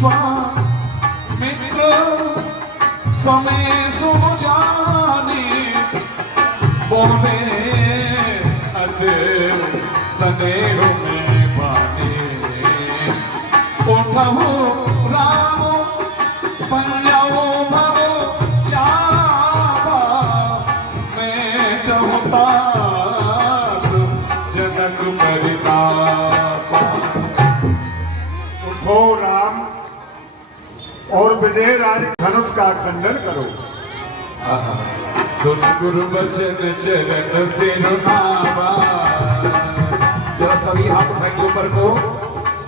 विश्वामित्र समय सुन जाने बोले अति स्नेह में पाने उठो राम पंजाओ भव जावा मैं होता जनक परितापा। उठो राम और विजय राज धनुष का खंडन करो। सुन गुरु बचन चरण सिरुनावा। जरा सभी हाथ उठाएंगे ऊपर को।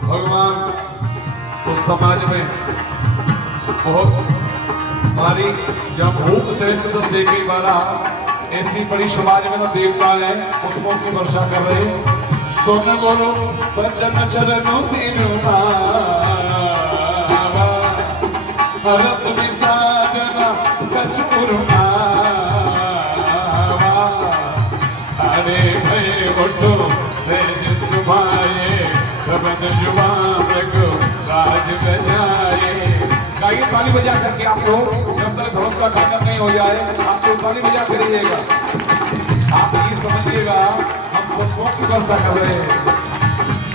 भगवान उस समाज में बहुत भारी जब भूख से स्थित सेके वाला ऐसी बड़ी समाज में तो देवता है पुष्पों की वर्षा कर रहे। सुन गुरु बचन चरण सिरुनावा। रस विसादना कछुरुनावा। अरे भय उठो सेज सुभाए रबन जुबान को राज बजाए। गाइए ताली बजा करके आप लोग जब तक धनुष का खंडन नहीं हो जाए आप लोग ताली बजा कर रहिएगा। आप ये समझिएगा हम पुष्पों की वर्षा कर रहे हैं।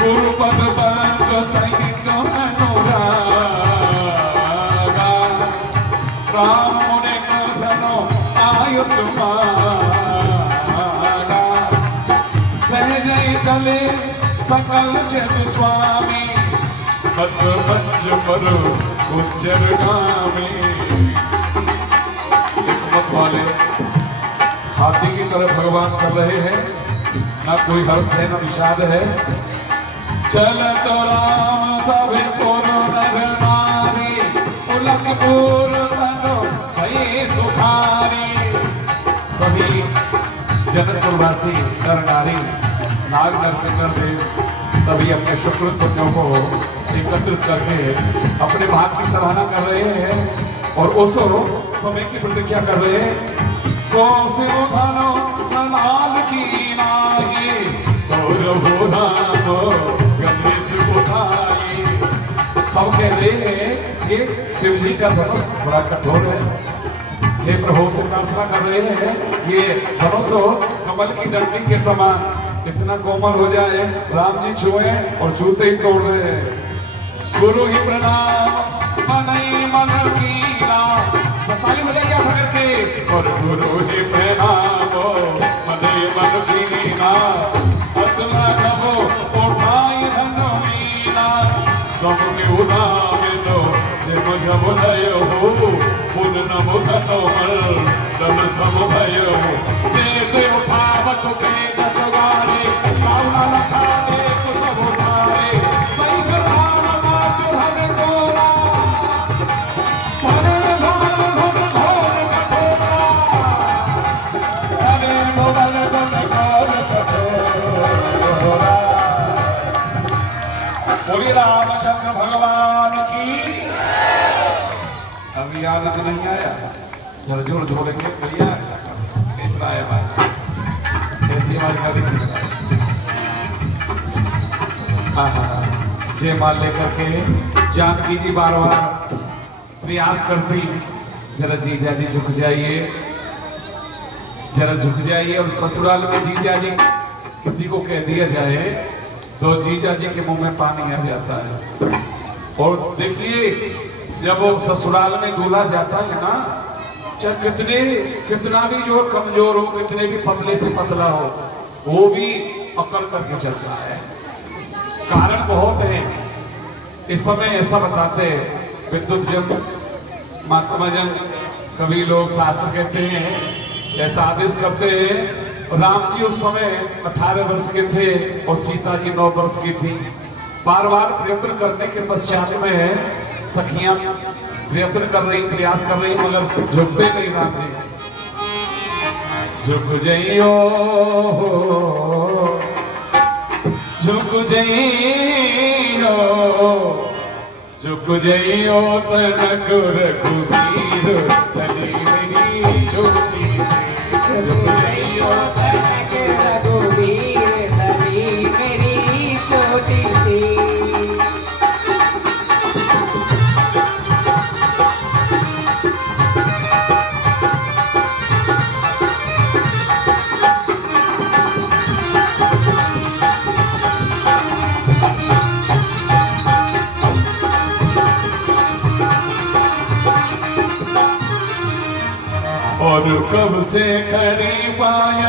गुरु पद पंक सहित अनुरागा राम मुने सनो आयुष्मागा। सहजय चले सकल जग स्वामी पद पंच पर गुज्जर गामी। हिकमत वाले हाथी की तरफ भगवान चल रहे हैं। न कोई हर्ष है न विषाद है। चल तो राम सभी पुर नर नारी पुलक पुर तनो भई सुखारी। सभी जनकपुरवासी नर नारी नाग नरकिंकर देव सभी अपने शुक्र पुण्यों को एकत्रित करके अपने भाग की सराहना कर रहे हैं और उस समय की प्रतीक्षा कर रहे हैं। सो से उठानो लाल की नाई गौरव रामो गणेश गोसाई। सब कह रहे हैं ये शिव जी का धनुष बड़ा कठोर है। ये प्रभु से प्रार्थना कर रहे हैं ये धनुष कमल की डंडी के समान इतना कोमल हो जाए राम जी छुए और छूते ही तोड़ रहे हैं। गुरु ही प्रणाम मन कीना। ताली बजाइए करके और गुरु ही प्रणाम मन कीना। अतला कबो उठाई धनु मीना तुम उदामिनो जब जब भयो पुन नम धनो हर दम सम भयो। देख उठावत के जगवारे पाउना लखाने कुसब उठारे वही जरान बात हर गोरा परे घोर घोर घोर कठोरा। अरे मोबल घोर घोर कठोरा। बोलिए रामचंद्र भगवान की। अभी याद नहीं आया जरा जोर से बोलेंगे भैया इतना आया बात ऐसी हमारी गाड़ी। जय माल लेकर के जानकी जी बार बार प्रयास करती जरा जीजा जी झुक जाइए जरा झुक जाइए। और ससुराल में जीजा जी किसी को कह दिया जाए तो जीजा जी के मुंह में पानी आ जाता है। और देखिए जब वो ससुराल में दूल्हा जाता है ना चाहे कितना भी जो कमजोर हो कितने भी पतले से पतला हो वो भी अकड़ करके चलता है। कारण बहुत है। इस समय ऐसा बताते विद्युत जन महात्मा जन कवि लोग शास्त्र कहते हैं ऐसा आदेश करते हैं। राम जी उस समय 18 वर्ष के थे और सीता जी 9 वर्ष की थी। बार बार प्रयत्न करने के पश्चात में सखियां प्रयत्न कर रही प्रयास कर रही मगर झुकते नहीं राम जी। झुक जाइयो झुक जाइयो झुक जाइयो तनक रघुबीर तनी मेरी छोटी सी। झुक जाइयो तनक रघुबीर तनी मेरी छोटी सी। कब से खड़ी पाय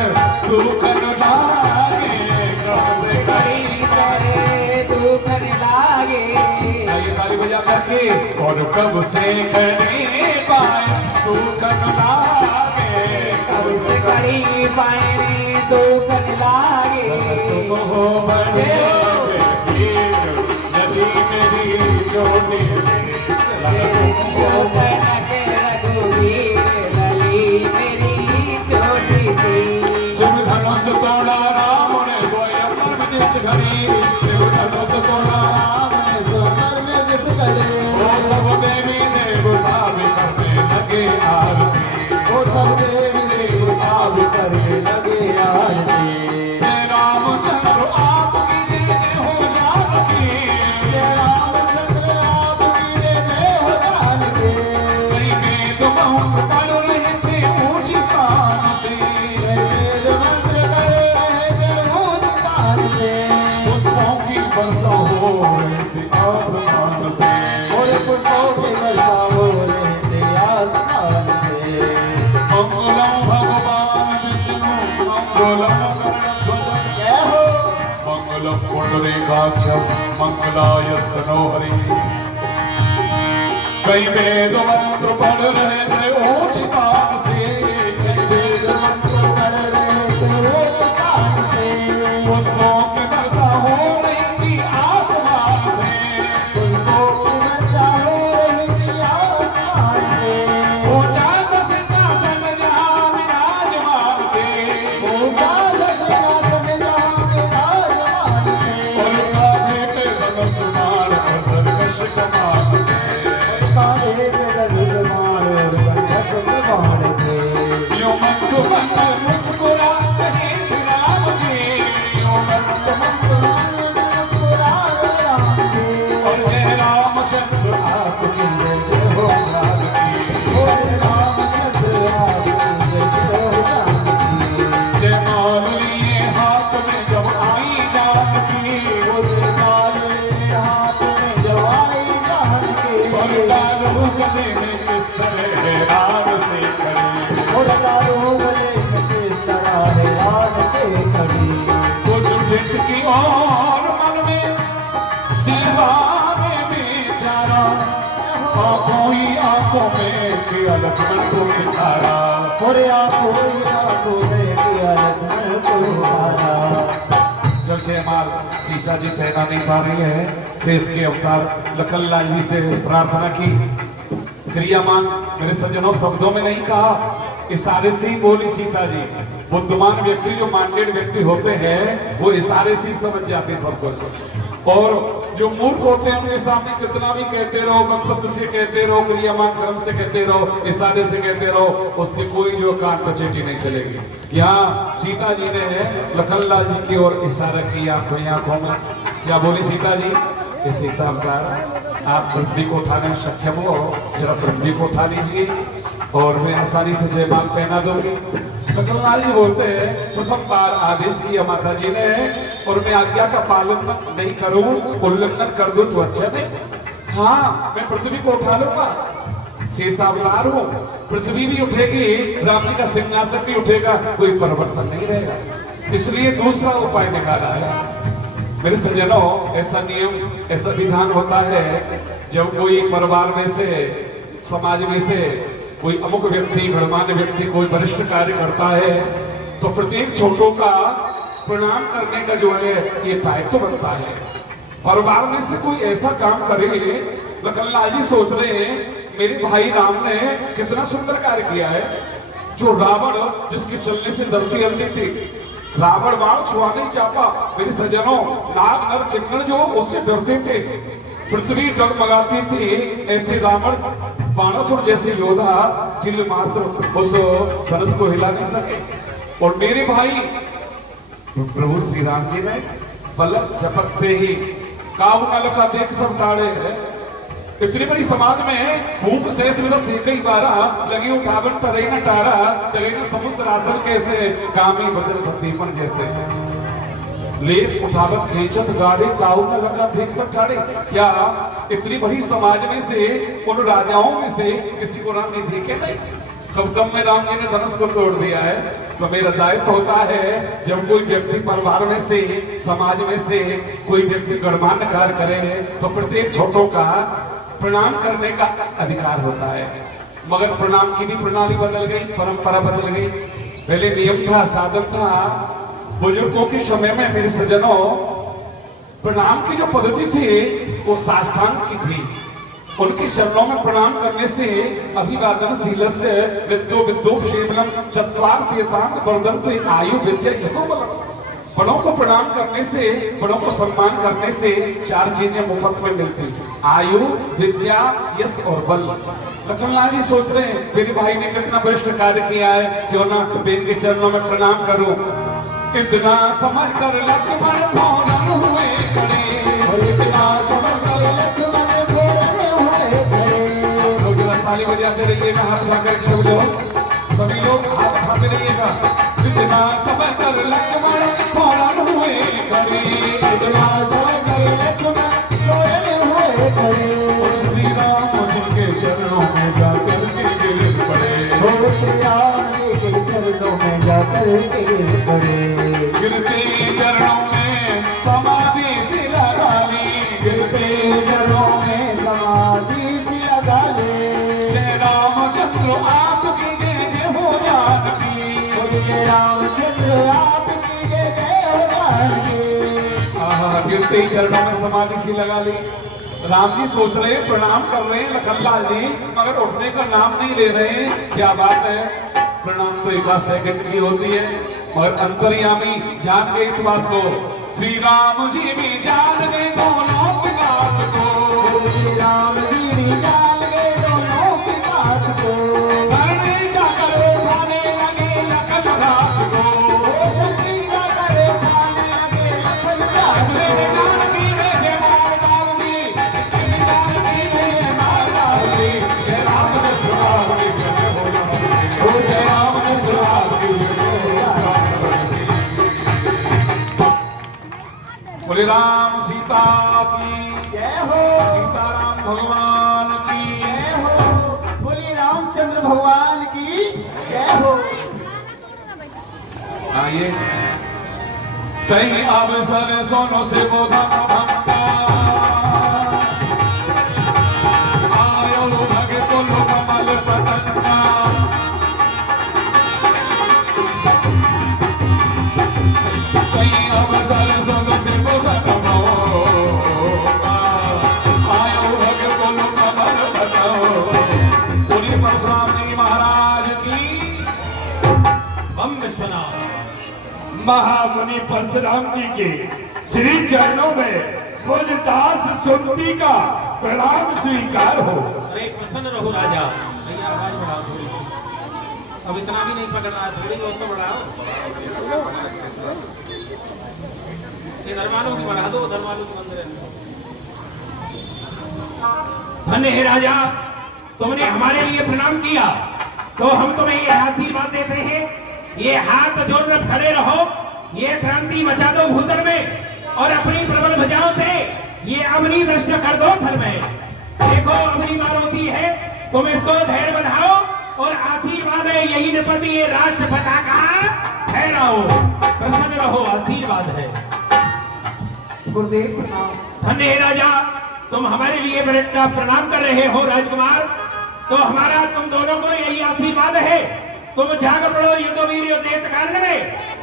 दुख न लागे, कब से खड़ी करे दुख न लागे। आइए ताली बजा करके। और कब से खड़ी पाय दुख न लागे, कब से खड़ी पाए दुख न लागे। तुम हो बड़े नदी मेरी छोटी सी, तुम हो शिव धनुष तोड़ा राम ने स्वयं में जिस घड़ी, शिव धनुष तोड़ा राम ने स्वयं में जिस घड़ी, वो सब देवी देवता भी करने लगे आरती, वो सब देवी देवता भी करने लगे आरती। जय रामचंद्र आपकी जय जय हो जानकी, जय रामचंद्र आपकी जय जय हो जानकी। कई वेद मंत्र पढ़ रहे थे ऊंची कान से, पुष्पों की वर्षा हो रही थी आसमान से, पुष्पों की वर्षा हो रही थी आसमान से। मंगलम भगवान विष्णु मंगलम गरुड़ध्वज, जय हो मंगलम पुंडरीकाक्ष मंगलायस्तनो हरि। कई वेद मंत्र पढ़ रहे थे ऊंची कान से, कई वेद मंत्र पढ़ रहे थे ऊंची कान से। पुष्पों की वर्षा हो रही थी आसमान से, पुष्पों की वर्षा हो रही थी आसमान से। ऊंचा था सिंहासन जहाँ विराजमान थे, ऊंचा था सिंहासन जहाँ विराजमान थे। और कांधे पे धनुष बाण और धनुष कमान थे, कांधे पे धनुष बाण और धनुष कमान थे। यूं मंद मंद मुस्कुरा रहे थे राम जी, यूं मंद मंद मुस्कुरा रहे राम जी। और जय रामचंद्र आपकी जय जय हो जानकी, बोले रामचंद्र आपकी जय जय हो जानकी। जय माल लिए हाथ में जब आई जानकी, बोले माल लिए हाथ में जब आई जानकी। और लाल रूप देने किस तरह हैरान से खड़ी, और दारू गले में किस तरह हैरान के खड़ी। कुछ टिटकी और मन में सीधा ने बेचारा, आंखों ही आंखों में किया लक्ष्मण को इशारा, और आंखों में किया लक्ष्मण को इशारा। जब जयमाल सीता जी पहना नहीं पा रही है, शेष के अवतार लखनलाल जी से प्रार्थना की। क्रियामान मेरे सज्जनों शब्दों में नहीं कहा, इशारे से ही बोली सीता जी। बुद्धिमान व्यक्ति जो माइंडेड व्यक्ति होते हैं वो इशारे से ही समझ जाते हैं सब कुछ, और जो मूर्ख होते हैं उनके सामने कितना भी कहते रहो, वक्तव्य से कहते रहो, क्रियामान क्रम से कहते रहो, इशारे से कहते रहो, उसकी कोई जो कान पचेटी नहीं चलेगी। यहाँ सीता जी ने लखनलाल जी की ओर इशारा किया आंखों में। क्या बोली सीता जी? इस हिसाब का आप पृथ्वी को उठाने में सक्षम हो, जरा पृथ्वी को उठा लीजिए और मैं आसानी से जयमाल पहना दूंगी। लखनलाल जी बोलते हैं प्रथम बार आदेश किया माता जी ने, और मैं आज्ञा का पालन नहीं करूं, उल्लंघन कर दूं तो अच्छा नहीं। हाँ, मैं पृथ्वी को उठा लूंगा, शेषावतार हूं, पृथ्वी भी उठेगी, राम जी का सिंहासन भी उठेगा, कोई परिवर्तन नहीं रहेगा। इसलिए दूसरा उपाय निकाला है। मेरे सज्जनों, ऐसा नियम, ऐसा विधान होता है, जब कोई परिवार में से, समाज में से कोई अमुक व्यक्ति, गणमान्य व्यक्ति कोई वरिष्ठ कार्य करता है, तो प्रत्येक छोटों का प्रणाम करने का जो है ये दायित्व बनता है। परिवार में से कोई ऐसा काम करे, लखनलाल जी सोच रहे हैं मेरे भाई राम ने कितना सुंदर कार्य किया है। जो रावण, जिसके चलने से धरती हिलती थी, रावण बाण छुआ नहीं चाहता। मेरे सज्जनों, नाग नर किन्नर जो उससे डरते थे, पृथ्वी डगमगाती थी, ऐसे रावण बाणासुर जैसे योद्धा किल मात्र उस धनुष को हिला नहीं सके। और मेरे भाई प्रभु श्री राम जी ने बल्लभ झपकते ही काबू न लगा देख सब टाड़े है। इतनी बड़ी समाज में भूप शेष में से कई बारा लगी उठावन टरे न टारा, टरे न समुद्र आसन कैसे, कामी वज्र सतीपन जैसे। लेख उठावत खींचत गाड़े, काऊ न लगा देख सब टाड़े। क्या इतनी बड़ी समाज में से, उन राजाओं में से किसी को राम नहीं देखे नहीं? कब कब में राम जी ने धनुष को तोड़ दिया है। तो मेरा दायित्व होता है जब कोई व्यक्ति परिवार में से, समाज में से कोई व्यक्ति गणमान्य कार्य करे तो प्रत्येक छोटों का प्रणाम करने का अधिकार होता है। मगर प्रणाम की भी प्रणाली बदल गई, परंपरा बदल गई। पहले नियम था, साधन था। बुजुर्गों के समय में मेरे सज्जनों प्रणाम की जो पद्धति थी वो साष्टांग की थी। उनके चरणों में प्रणाम करने से अभिवादन शीलस्य विद्यो विद्योपसेवनम चत्वार तेषां वर्धन्ते आयु विद्या यशो बलम्। बड़ों को प्रणाम करने से, बड़ों को सम्मान करने से 4 चीजें मुफ्त में मिलती, आयु, विद्या, यश और बल। लखनलाल जी सोच रहे हैं मेरे भाई ने कितना वरिष्ठ कार्य किया है, क्यों ना बेन के चरणों में प्रणाम करूं। इतना समझ कर लक्ष्मण फौरन हुए खड़े, इतना समझ कर लक्ष्मण फौरन हुए खड़े। लोग जरा ताली बजाते रहिएगा, हाथ उठाकर सभी लोग हाथ उठाते रहिएगा। इतना समझ कर लक्ष्मण फौरन हुए खड़े, इतना समझ कर लक्ष्मण फौरन हुए खड़े। श्री राम जिनके चरणों में जाकर गिर पड़े, श्री राम के चरणों में जाकर गिर पड़े। गिरते चरणों में समाधि सी लगा ली, गिरते चरणों में समाधि सी लगा ले। जय रामचंद्र आपकी जय जय हो जानकी, जय रामचंद्र आपकी जय जय हो जानकी। आहा, गिरते चरणों में समाधि सी लगा ली। राम जी सोच रहे हैं, प्रणाम कर रहे हैं लखनलाल जी, मगर उठने का नाम नहीं ले रहे हैं। क्या बात है, प्रणाम तो 1 सेकंड की होती है, मगर अंतर्यामी जान गए इस बात को। श्री राम जी भी जान गए दोनों की बात को, श्री राम जी भी जान गए दोनों की बात को। शरण जाकर उठाने लगे लखन घाट को, शरण जाकर उठाने लगे लखन घाट को। जानकी ने जय मार डाल दी, जानकी ने जय मार डाल दी। जय रामचंद्र आपकी जय हो जानकी, जय रामचंद्र आपकी जय हो जानकी। बोले राम सीता की जय हो, सीताराम भगवान की जय हो, बोली रामचंद्र भगवान की जय हो। आइए कहीं अवसर सोनो से बोधन भक्ता आयो भगत को कमल पतंगा। कहीं अवसर सोनो से बोधन भक्ता आयो भगत को कमल पतंगा। बोलिए परशुराम जी महाराज की। हम विश्वनाथ महामुनि परशुराम जी के श्री चरणों में मुझ दास सुमति का प्रणाम स्वीकार हो। अरे प्रसन्न रहो राजा। भैया आवाज बढ़ाओ थोड़ी सी, अब इतना भी नहीं पकड़ रहा, थोड़ी और तो बढ़ाओ। ये धर्मालों की बढ़ा दो, धर्मालों की मंदिर है। धन्य है राजा, तुमने हमारे लिए प्रणाम किया तो हम तुम्हें ये आशीर्वाद देते हैं, ये हाथ जोड़कर खड़े रहो, ये क्रांति मचा दो भूतल में, और अपनी प्रबल भुजाओं से ये अग्नि वृष्ट कर दो थल में। देखो अग्नि मारोती है, तुम इसको धैर्य बढ़ाओ और आशीर्वाद है यही निपति ये राष्ट्र पताका फहराओ। प्रसन्न रहो, आशीर्वाद है। गुरुदेव प्रणाम। धन्य है राजा, तुम हमारे लिए बड़ा प्रणाम कर रहे हो राजकुमार, तो हमारा तुम दोनों को यही आशीर्वाद है, तुम जाग पड़ो युद्ध वीर युद्ध काल में,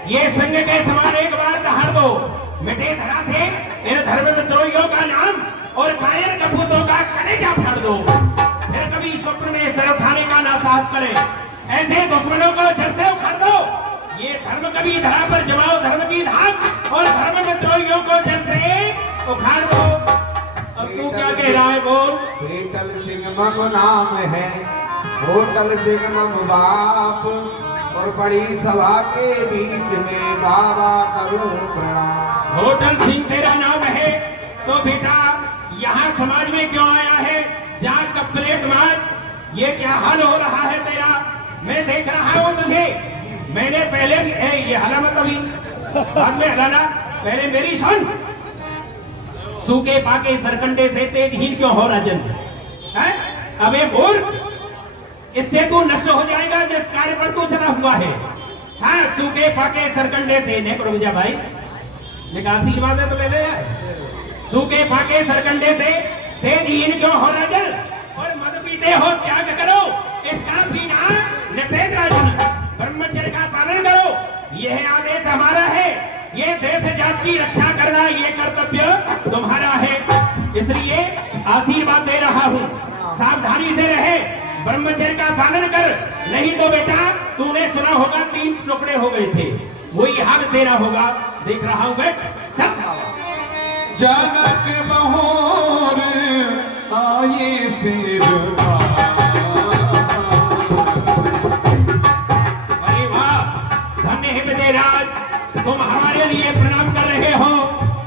ये संग के समान एक बार दहाड़ दो, मिटे धरा से इन धर्म विद्रोहियों का नाम और कायर कपूतों का कलेजा फाड़ दो। फिर कभी स्वप्न में सर उठाने का ना साहस करें, ऐसे दुश्मनों को जड़ से उखाड़ दो। ये धर्म कभी धरा पर जमाओ धर्म की धाक, और धर्म विद्रोहियों को जड़ से उखाड़ दो। अब तू क्या कह रहा है बोल। बेटल सिंह मम नाम है, होटल सिंह मम बाप, और बड़ी सभा के बीच में बाबा करूं प्रणाम। होटल सिंह तेरा नाम है, तो बेटा यहाँ समाज में क्यों आया है? जाग का प्लेट मार, ये क्या हाल हो रहा है तेरा? मैं देख रहा हूँ तुझे, मैंने पहले भी ये हला मत अभी, बाद में हलाना, पहले मेरी सुन। सूखे पाके सरकंडे से तेजहीन क्यों हो राजन? अबे बोल, इससे तू नष्ट हो जाएगा जिस कार्य पर तू चला हुआ है। हाँ, सूखे फाके सरकंडे से ने रुक जा भाई, लेकिन आशीर्वाद है तो ले ले यार। सूखे फाके सरकंडे से ते दीन क्यों हो राजन, और मद पीते हो त्याग करो, इसका पीना निषेध राजन, ब्रह्मचर्य का पालन करो, यह आदेश हमारा है। ये देश जात की रक्षा करना ये कर्तव्य तुम्हारा है, इसलिए आशीर्वाद दे रहा हूँ। सावधानी से रहे, ब्रह्मचर्य का पालन कर, नहीं तो बेटा तूने सुना होगा 3 टुकड़े हो गए थे, वही हाल तेरा होगा। देख रहा हूँ बेट, जनक बहोर आये सिर अरे वाह, धन्य है विदेराज, तुम हमारे लिए प्रणाम कर रहे हो।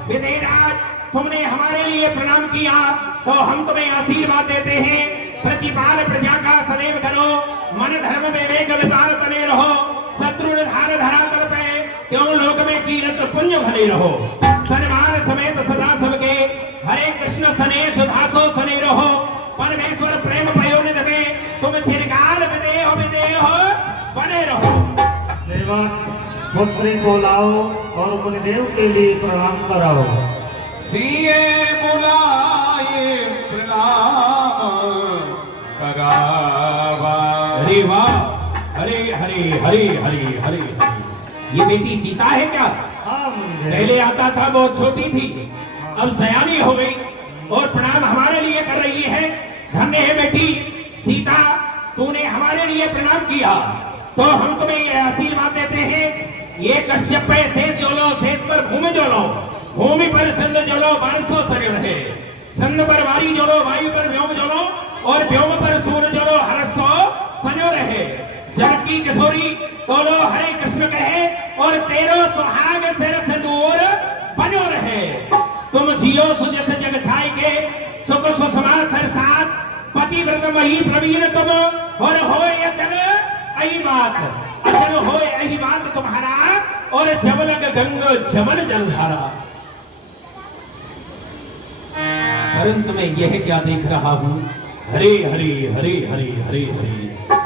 विदेराज, तुमने हमारे लिए प्रणाम किया तो हम तुम्हें आशीर्वाद देते हैं। प्रतिपाल प्रजा का सदैव करो, मन धर्म विवेक विचार तने रहो, शत्रु धार धरातल पे क्यों लोक में कीरत पुण्य भले रहो। सन्मान समेत सदा सबके हरे कृष्ण सने सुधासो सने रहो, परमेश्वर प्रेम पयोनिध में तुम चिरकाल विदेह बने रहो। सेवक पुत्री को लाओ और मुनिदेव के लिए प्रणाम कराओ। सीए बुलाए प्रणाम करावा। अरे वाह, हरे हरे हरे हरे हरे। ये बेटी सीता है क्या? हाँ मुनिदेव। पहले आता था बहुत छोटी थी, अब सयानी हो गई और प्रणाम हमारे लिए कर रही है। धन्य है बेटी सीता, तूने हमारे लिए प्रणाम किया तो हम तुम्हें ये आशीर्वाद देते हैं। ये कश्यप पे शेष जोलो, शेष पर भूमि जोलो, भूमि पर संद जोलो, बारसों सने रहे। संद पर वारी जोलो, वायु पर व्योम जोलो, और व्योम पर सूर्य जोलो, हरसो सनो रहे। जग की किशोरी तोलो हरे कृष्ण कहे, और तेरो सुहाग सिर से दूर बनो रहे। तुम जियो सुजस जग छाई के, सुख सुषमा सरसात, पतिव्रत वही प्रवीण तुम, और होय अचल यही बात, अचल होय यही बात तुम्हारा, और जबलग गंग जबल जलधारा। परंतु मैं यह क्या देख रहा हूं, हरे हरे हरे हरे हरे हरे।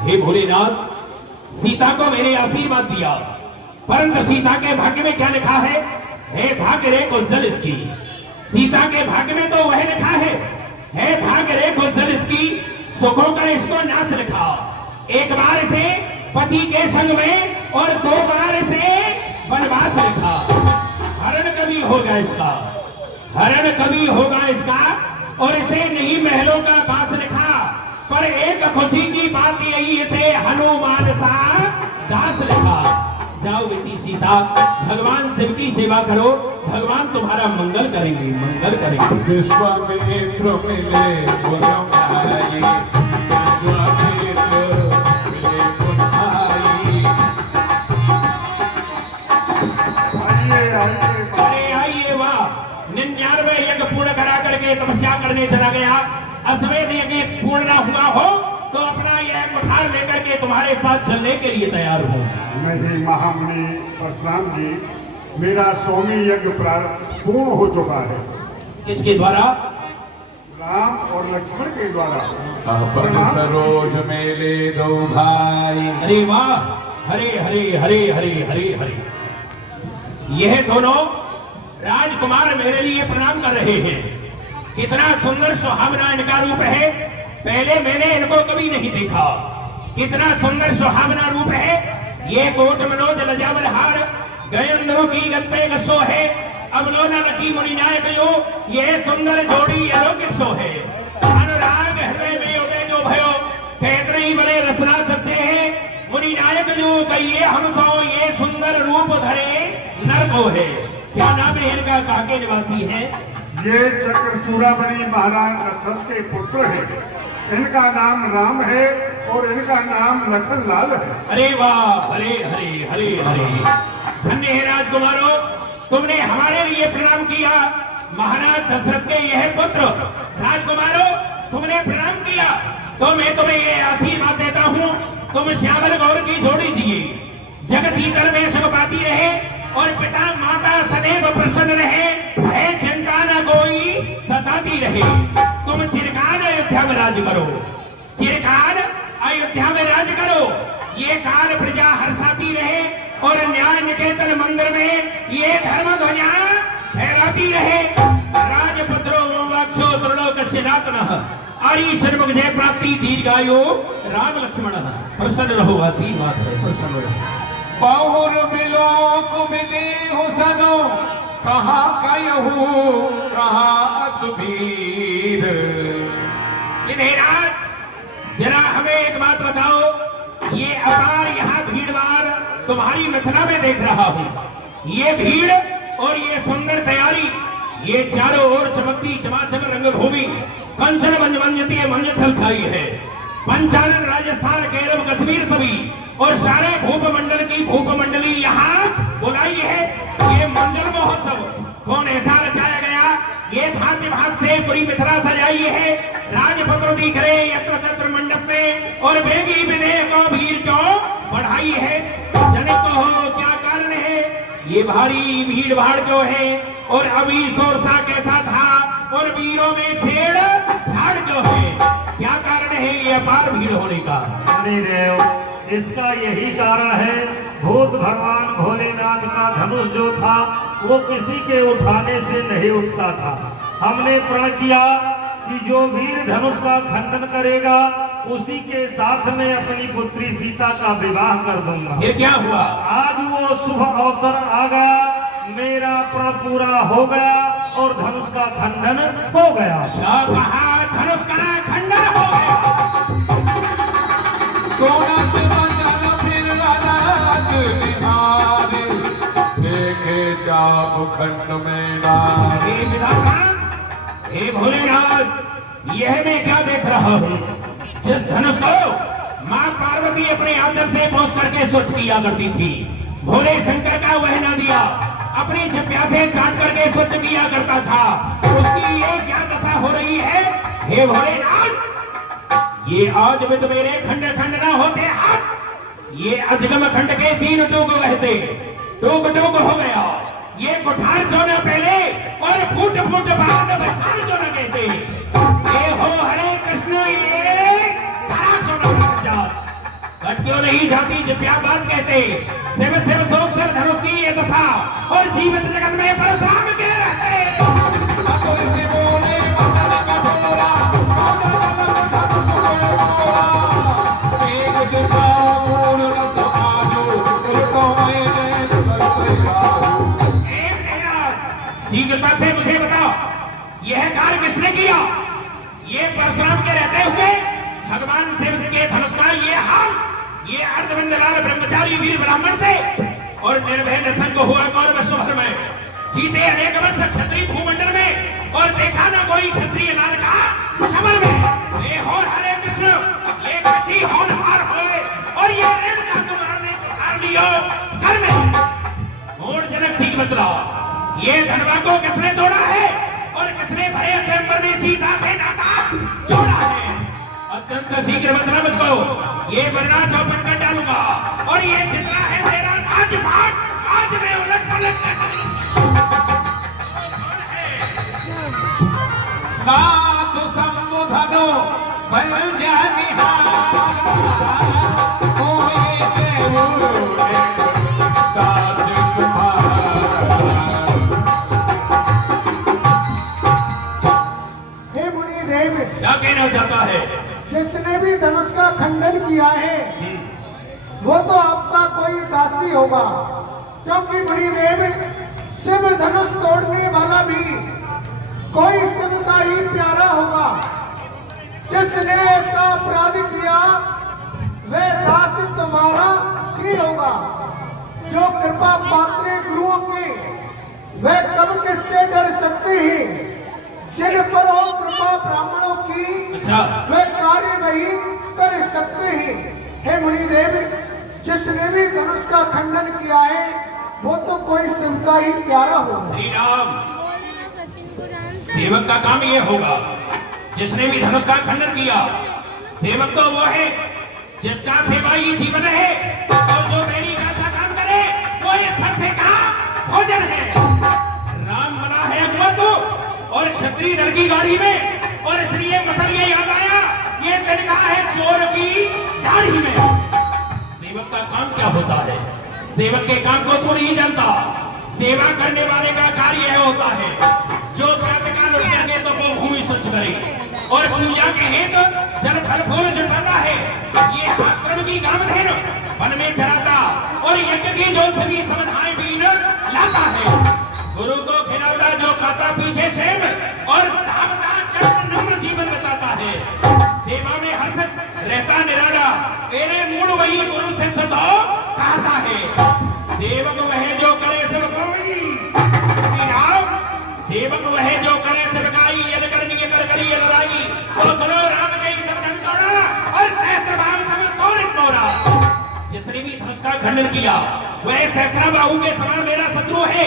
हे भोलेनाथ, सीता को मैंने आशीर्वाद दिया, परंतु सीता के भाग्य में क्या लिखा है? हे भाग्य रे कुशल इसकी, सीता के भाग्य में तो वह लिखा है, हे भाग्य रे कुशल इसकी, सुखों का इसको नाश लिखा। एक बार से पति के संग में और 2 बार से वनवास लिखा। हरण कभी होगा इसका, हरण कभी होगा इसका, और इसे नहीं महलों का वास लिखा। पर एक खुशी की बात यही, इसे हनुमान सा दास लिखा। जाओ बेटी सीता, भगवान शिव की सेवा करो, भगवान तुम्हारा मंगल करेंगे, मंगल करेंगे। विश्वामित्र मिले पुरमाई, विश्वामित्र मिले पुरमाई। अरे आइए, वाह, 99 यज्ञ पूर्ण करा करके तपस्या करने चला गया। अश्वमेध यज्ञ पूर्ण ना हुआ हो तो अपना यह कुठार लेकर के तुम्हारे साथ चलने के लिए तैयार हूँ। मैं ही महामुनि परशुराम जी, मेरा 100वीं यज्ञ पूर्ण हो चुका है। किसके द्वारा? राम और लक्ष्मण के द्वारा। अपन सरोज मेले 2 भाई। अरे वाह, हरे हरे हरे हरे हरे हरे। यह दोनों राजकुमार मेरे लिए प्रणाम कर रहे हैं। कितना सुंदर सुहावना इनका रूप है, पहले मैंने इनको कभी नहीं देखा। कितना सुंदर सुहावना रूप है। ये कोट मनोज लजावल हार, गयंदो की गत्ते गसो है, अवलोना लकी मुनि नायक यो, ये सुंदर जोड़ी अलौकिक सो है। अनुराग हृदय में उदय जो भयो, कहते ही बड़े रसना सच्चे हैं। मुनि नायक जो कहिए हम सो, ये सुंदर रूप धरे नर को है। क्या नाम है इनका, कहाँ के निवासी है? ये चक्रचूड़ामणि महाराज दशरथ के पुत्र हैं। इनका नाम राम है और इनका नाम लखन लाल है। अरे वाह, हरे हरे हरे हरे। धन्य है राजकुमारों, तुमने हमारे लिए प्रणाम किया। महाराज दशरथ के यह पुत्र राजकुमारों, तुमने प्रणाम किया तो मैं तुम्हें ये आशीर्वाद देता हूँ, तुम श्यामल गौर की जोड़ी दिए, जगत भीतर में सुख पाती रहे और पिता माता सदैव प्रसन्न रहे, है चिंता न कोई सताती रहे। तुम चिरकाल अयोध्या में राज करो, चिरकाल अयोध्या में राज करो। ये काल प्रजा हर्षाती रहे और न्याय निकेतन मंदिर में ये धर्म ध्वजा फहराती रहे। राजपुत्रो मोक्षो त्रिलोकस्य नाथनः आरीश्वर जय प्राप्ति दीर्घायु राम लक्ष्मण प्रसन्न रहो। आशीर्वाद है, प्रसन्न रहो। बहुर बिलोक बिली हुसनो कहा कयहू कहा अतुधीर। विधेयराज जरा हमें एक बात बताओ, ये अपार यहाँ भीड़ भाड़ तुम्हारी मिथिला में देख रहा हूँ। ये भीड़ और ये सुंदर तैयारी, ये चारों ओर चमकती चमाचम रंगभूमि कंचन मंजमंजती मंज छल छाई है। पंचानन राजस्थान केरल कश्मीर सभी और सारे भूप मंडल की भूप मंडली यहाँ बुलाई है। ये मंजल महोत्सव कौन ऐसा रचाया गया, ये भांति भांत से पूरी मिथिला सजाई है। राजपत्र दिख रहे यत्र तत्र मंडप में और बेगी विदेह को भीड़ क्यों बढ़ाई है। जनक हो क्या कारण है, ये भारी भीड़ भाड़ क्यों है और अभी शोरसा कैसा था और वीरों में छेड़ छाड़ क्यों है, क्या कारण है ये अपार भीड़ होने का। देव, इसका यही कारण है, भूत भगवान भोलेनाथ का धनुष जो था वो किसी के उठाने से नहीं उठता था। हमने प्रण किया कि जो वीर धनुष का खंडन करेगा उसी के साथ में अपनी पुत्री सीता का विवाह कर दूंगा। ये क्या हुआ, आज वो शुभ अवसर आ गया, मेरा प्रण पूरा हो गया और धनुष का खंडन हो गया। क्या कहा, धनुष का खंडन हो गया। सोनत बचन फिर रात निहार देखे चाप खंड में नार। हे विधाता, हे भोलेनाथ, यह मैं क्या देख रहा हूँ। जिस धनुष को माँ पार्वती अपने आंचल से पहुंच करके स्वच्छ किया करती थी, भोले शंकर का वह न दिया अपनी जिह्वा से चाट करके स्वच्छ किया करता था, उसकी ये क्या दशा हो रही है। हे भोलेनाथ, ये आज भी तो मेरे खंड खंड ना होते हाथ, ये अजगम खंड के 3 टूक बहते, टूक टूक हो गया। ये कुठार जो न पहले और फूट फूट बाद बचार जो न कहते, ये हो हरे कृष्ण ये धरा जो न बचा। कट क्यों नहीं जाती जिब्या बात कहते, शिव शिव शोक सर धनुष की ये दशा और जीवित जगत में परशुराम के रहते। तुलसी बोले बचन कठोरा कांड सुखोरा तेग दिखा मूल रथ आजो उनको मैं जय राहु। शीघ्रता से मुझे बताओ, यह कार्य किसने किया। ये परशुराम के रहते हुए भगवान शिव के धनुष का ये हाल, ये अर्धविंदलाल ब्रह्मचारी वीर ब्राह्मण से और निर्भय नसन को हुआ कौन विश्व भर में जीते अनेक वर्ष क्षत्रिय भूमंडल में और देखा ना कोई क्षत्रिय नार का समर में। ये हो हरे कृष्ण, ये कसी होनहार होए और ये ऋण का मारने को हार लियो कर में मोड़ जनक सी बतलाओ, ये धनवा को किसने तोड़ा है और किसने भरे स्वयंवर में सीता से नाता जोड़ा है। अत्यंत शीघ्र बतला मुझको, ये वरना चौपट कर डालूंगा और ये जितना है मेरा राजपाट आज मैं उलट पलट कर नाथ संबुधनो बंजनिहारा कोई देव दास तुम्हारा। हे मुनि देव, क्या कहना चाहता है। जिसने भी धनुष का खंडन किया है वो तो आपका कोई दासी होगा, क्योंकि मुनि देव शिव धनुष तोड़ने वाला भी कोई शिव का ही प्यारा होगा। जिसने ऐसा अपराध किया वह दास तुम्हारा ही होगा। जो कृपा पात्र गुरुओं की वह कब किससे डर सकते हैं, जिन पर हो कृपा ब्राह्मणों की अच्छा, वे कार्य वही कर सकते हैं। हे मुनि देव, जिसने भी धनुष का खंडन किया है वो तो कोई शिव का ही प्यारा होगा। श्री राम, सेवक का काम ये होगा, जिसने भी धनुष का खंडन किया, सेवक तो वो है जिसका सेवा ही जीवन है और जो मेरी का सा काम करे वो इस फल से का भोजन है। राम मना है अगमत और क्षत्रिय दल की गाड़ी में और इसलिए मसलिए याद आया, ये दिन का है चोर की दाढ़ी में। सेवक का काम क्या होता है? सेवक के काम को तू नहीं जानता। सेवा करने वाले का कार्य यह होता है जो प्रातःकाल उठ करके तो वो भूमि स्वच्छ करे और पूजा के हेतु जल फल फूल जुटाता है। ये आश्रम की कामधेनु वन में चराता और यज्ञ की जो सभी समाधान बीन लाता है। गुरु को खिलाता जो खाता पीछे शेम और दावता चरण नम्र जीवन बताता है। सेवा में हर्षित रहता निराला तेरे मूल वही गुरु से सतो कहता है। सेवक वह जो करे सेवकाई, सेवक वह जो करे सेवकाई, यदि करनी कर करिए लड़ाई तो सुनो राम जय सब धन तोड़ा और सहस्त्रबाहु सब सौरित नोरा। जिसने भी धनुष का खंडन किया वह सहस्त्रबाहु के समान मेरा शत्रु है।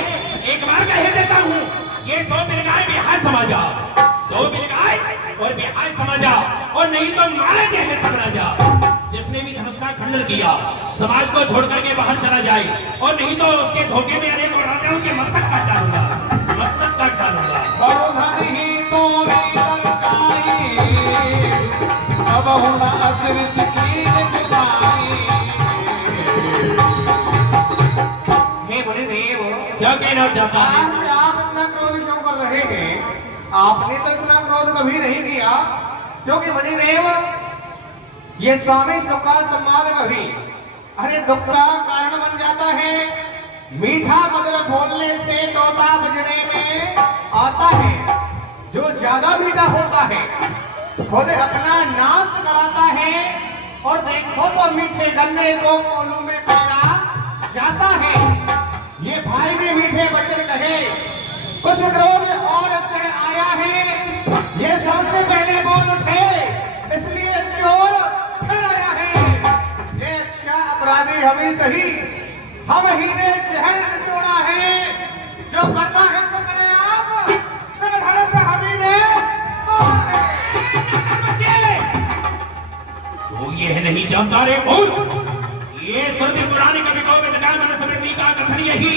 एक बार कह देता हूँ ये 100 बिलगाय बिहार समाजा, 100 बिलगाय और बिहार समाजा और नहीं तो मारे जय सब राजा। जिसने भी धनुष का खंडन किया समाज को छोड़ करके बाहर चला जाए और नहीं तो उसके धोखे में अनेक राजाओं के मस्तक काट डालूंगा, मस्तक काट डालूंगा। बहुधन ही तूने लंकाई, अब हुआ असुर सकीन गुसाई। हे मुनिदेव, क्या कहना चाहता है? आज से आप इतना क्रोध क्यों कर रहे हैं? आपने तो इतना क्रोध कभी नहीं किया, क्योंकि मुनिदेव ये स्वामी सुखा सम्मान कभी अरे दुख का कारण बन जाता है। मीठा मधुर बोलने से तोता बजड़े में आता है। जो ज्यादा मीठा होता है खुद अपना नाश कराता है और देखो तो मीठे गन्ने को कोलू में पैरा जाता है। ये भाई ने मीठे वचन कहे, कुछ क्रोध और चढ़ आया है। ये सबसे पहले बोल उठे, इसलिए चोर फिर आया है। ये अच्छा अपराधी हमें सही, हम ही ने चहल निचोड़ा है। जो करना है सो करे आप, सब धर्म से हम ही ने तोड़ा है। बच्चे तो यह नहीं जानता रे बोल, ये श्रुति पुराण कवि कोविद का मनुस्मृति का कथन यही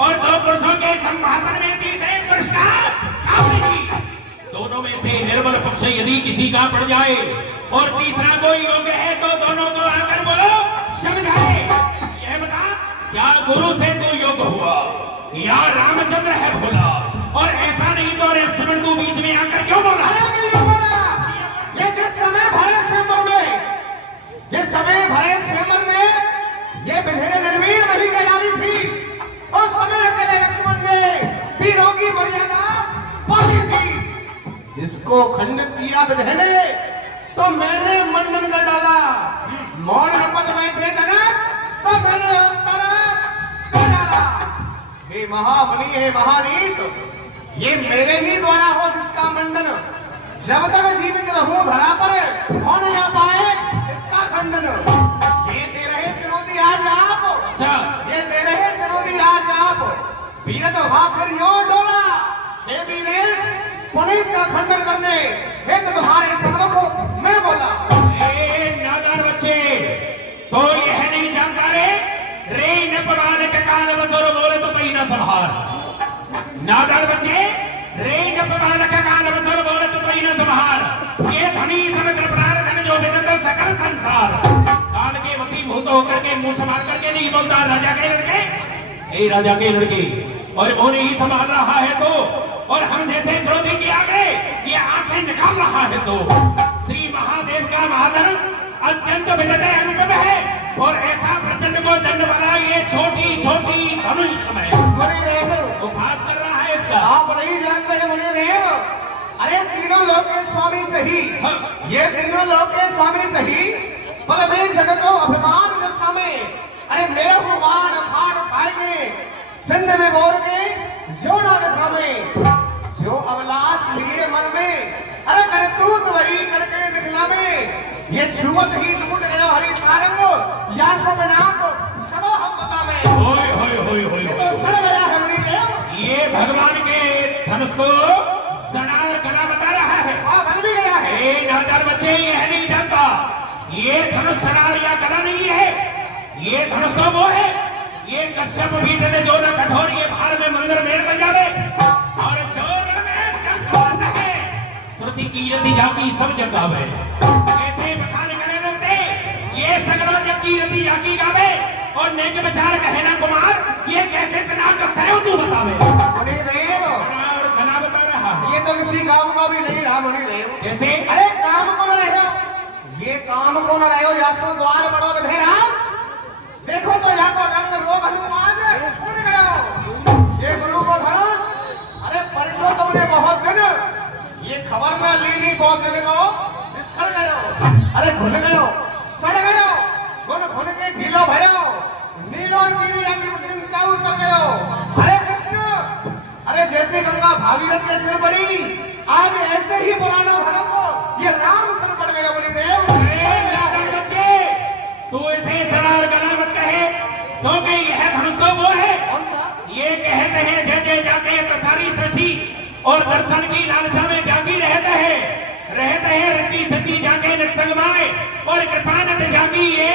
और दो पुरुषों के संभाषण में तीसरे पुरुष का काव्य की दोनों में से निर्बल पक्ष यदि किसी का पड़ जाए और तीसरा कोई योग्य है तो दोनों को आकर बोलो समझाए। यह बता क्या गुरु से तू योग्य हुआ या रामचंद्र है भोला? और ऐसा नहीं तो लक्ष्मण तू बीच में आकर क्यों बोला? ये जिस समय भरे स्वयंवर में, जिस समय भरे स्वयंवर में ये बिधेरे रणवीर नहीं गजाली थी, उस समय अकेले लक्ष्मण ने वीरों की मर्यादा पाली थी। जिसको खंडित किया बिधेरे तो मैंने मंडन कर डाला। मौन पद बैठे जनक तो मैंने उत्तर कर डाला। हे महामुनि, हे महानीत, ये मेरे ही द्वारा हो जिसका मंडन। जब तक जीवित रहूं धरा पर हो न जा पाए इसका खंडन। ये दे रहे चुनौती आज आप, अच्छा ये दे रहे चुनौती आज आप। वीरत वहां फिर यो डोला, हे वीरेश पुलिस का खंडन करने हे तो तुम्हारे सम्मुख मैं बोला। नादान बच्चे तो यह नहीं जानता रे नपवान का काल बसोर बोले तो पही ना संभार। नादान बच्चे रे नपवान का काल बसोर बोले तो पही ना संभार। ये धनी समुद्र प्रारधन जो विदत सकल संसार काल के वसीभूत होकर के मुंह मार करके नहीं बोलता राजा के लड़के, ए राजा के लड़के और वो नहीं संभाल रहा है तो और हम जैसे क्रोधी के आगे ये आंखें निकाल रहा है तो श्री महादेव का महाधनुष अत्यंत विदते अनुपम है और ऐसा प्रचंड को दंड वाला ये छोटी छोटी धनुष है। मुनिदेव उपहास कर रहा है इसका। आप नहीं जानते हैं मुनिदेव, अरे तीनों लोक के स्वामी सही, ये तीनों लोक के स्वामी सही बल में जगत को अभिमान के स्वामी। अरे मेरे को मान खान खाएंगे सिंध में बोर के जो ना दिखावे, जो अवलास लिए मन में अरे करतूत वही करके दिखलावे। ये छुवत ही लूट गयो हरि सारंग या सब नाप सब हम बतावे। ओए होए होए होए ये तो सड़ गया है मुनिदेव। ये भगवान के धनुष को सनार कला बता रहा है। हाँ बन भी गया है। ए नादान बच्चे यह नहीं जानता ये धनुष सनार या कला नहीं है, ये धनुष तो वो है ये कश्यप भी देते जो न कठोर ये भार में मंदिर मेल में जावे और चोर में है श्रुति की यति जाति सब जगह है। कैसे ऐसे बखान करे लगते ये सगड़ो जबकि रति जाकी गावे और नेक विचार कहे ना कुमार ये कैसे बिना कसरे तू बतावे मुनिदेव और घना बता रहा है ये तो किसी काम का भी नहीं रहा मुनिदेव। कैसे अरे काम को न रहे हो, ये काम को न रहे हो, यासो द्वार बड़ो विधेयराज। देखो तो यहाँ को रंग रोग हनुमान उड़ गयो, ये गुरु को धनुष। अरे पलटो तुमने बहुत दिन, ये खबर ना ली बहुत दिन को सड़ गयो, अरे घुन गयो, सड़ गयो, घुन के ढीलो भयो, नीलो नीली अंगी चिंता उतर गयो। अरे कृष्ण, अरे जैसे गंगा भागीरथ के सिर पड़ी, आज ऐसे ही बुलाना धनुष ये राम सिर पड़ गया मुनिदेव। बच्चे तू इसे सड़ा और गला मत कहे क्योंकि यह धनुष तो वो है कौन सा? ये कहते हैं जय जय जाके तो सारी सृष्टि और दर्शन की लालसा में जागी रहते हैं रति सती जाके नक्संग माए और कृपानत जागी ये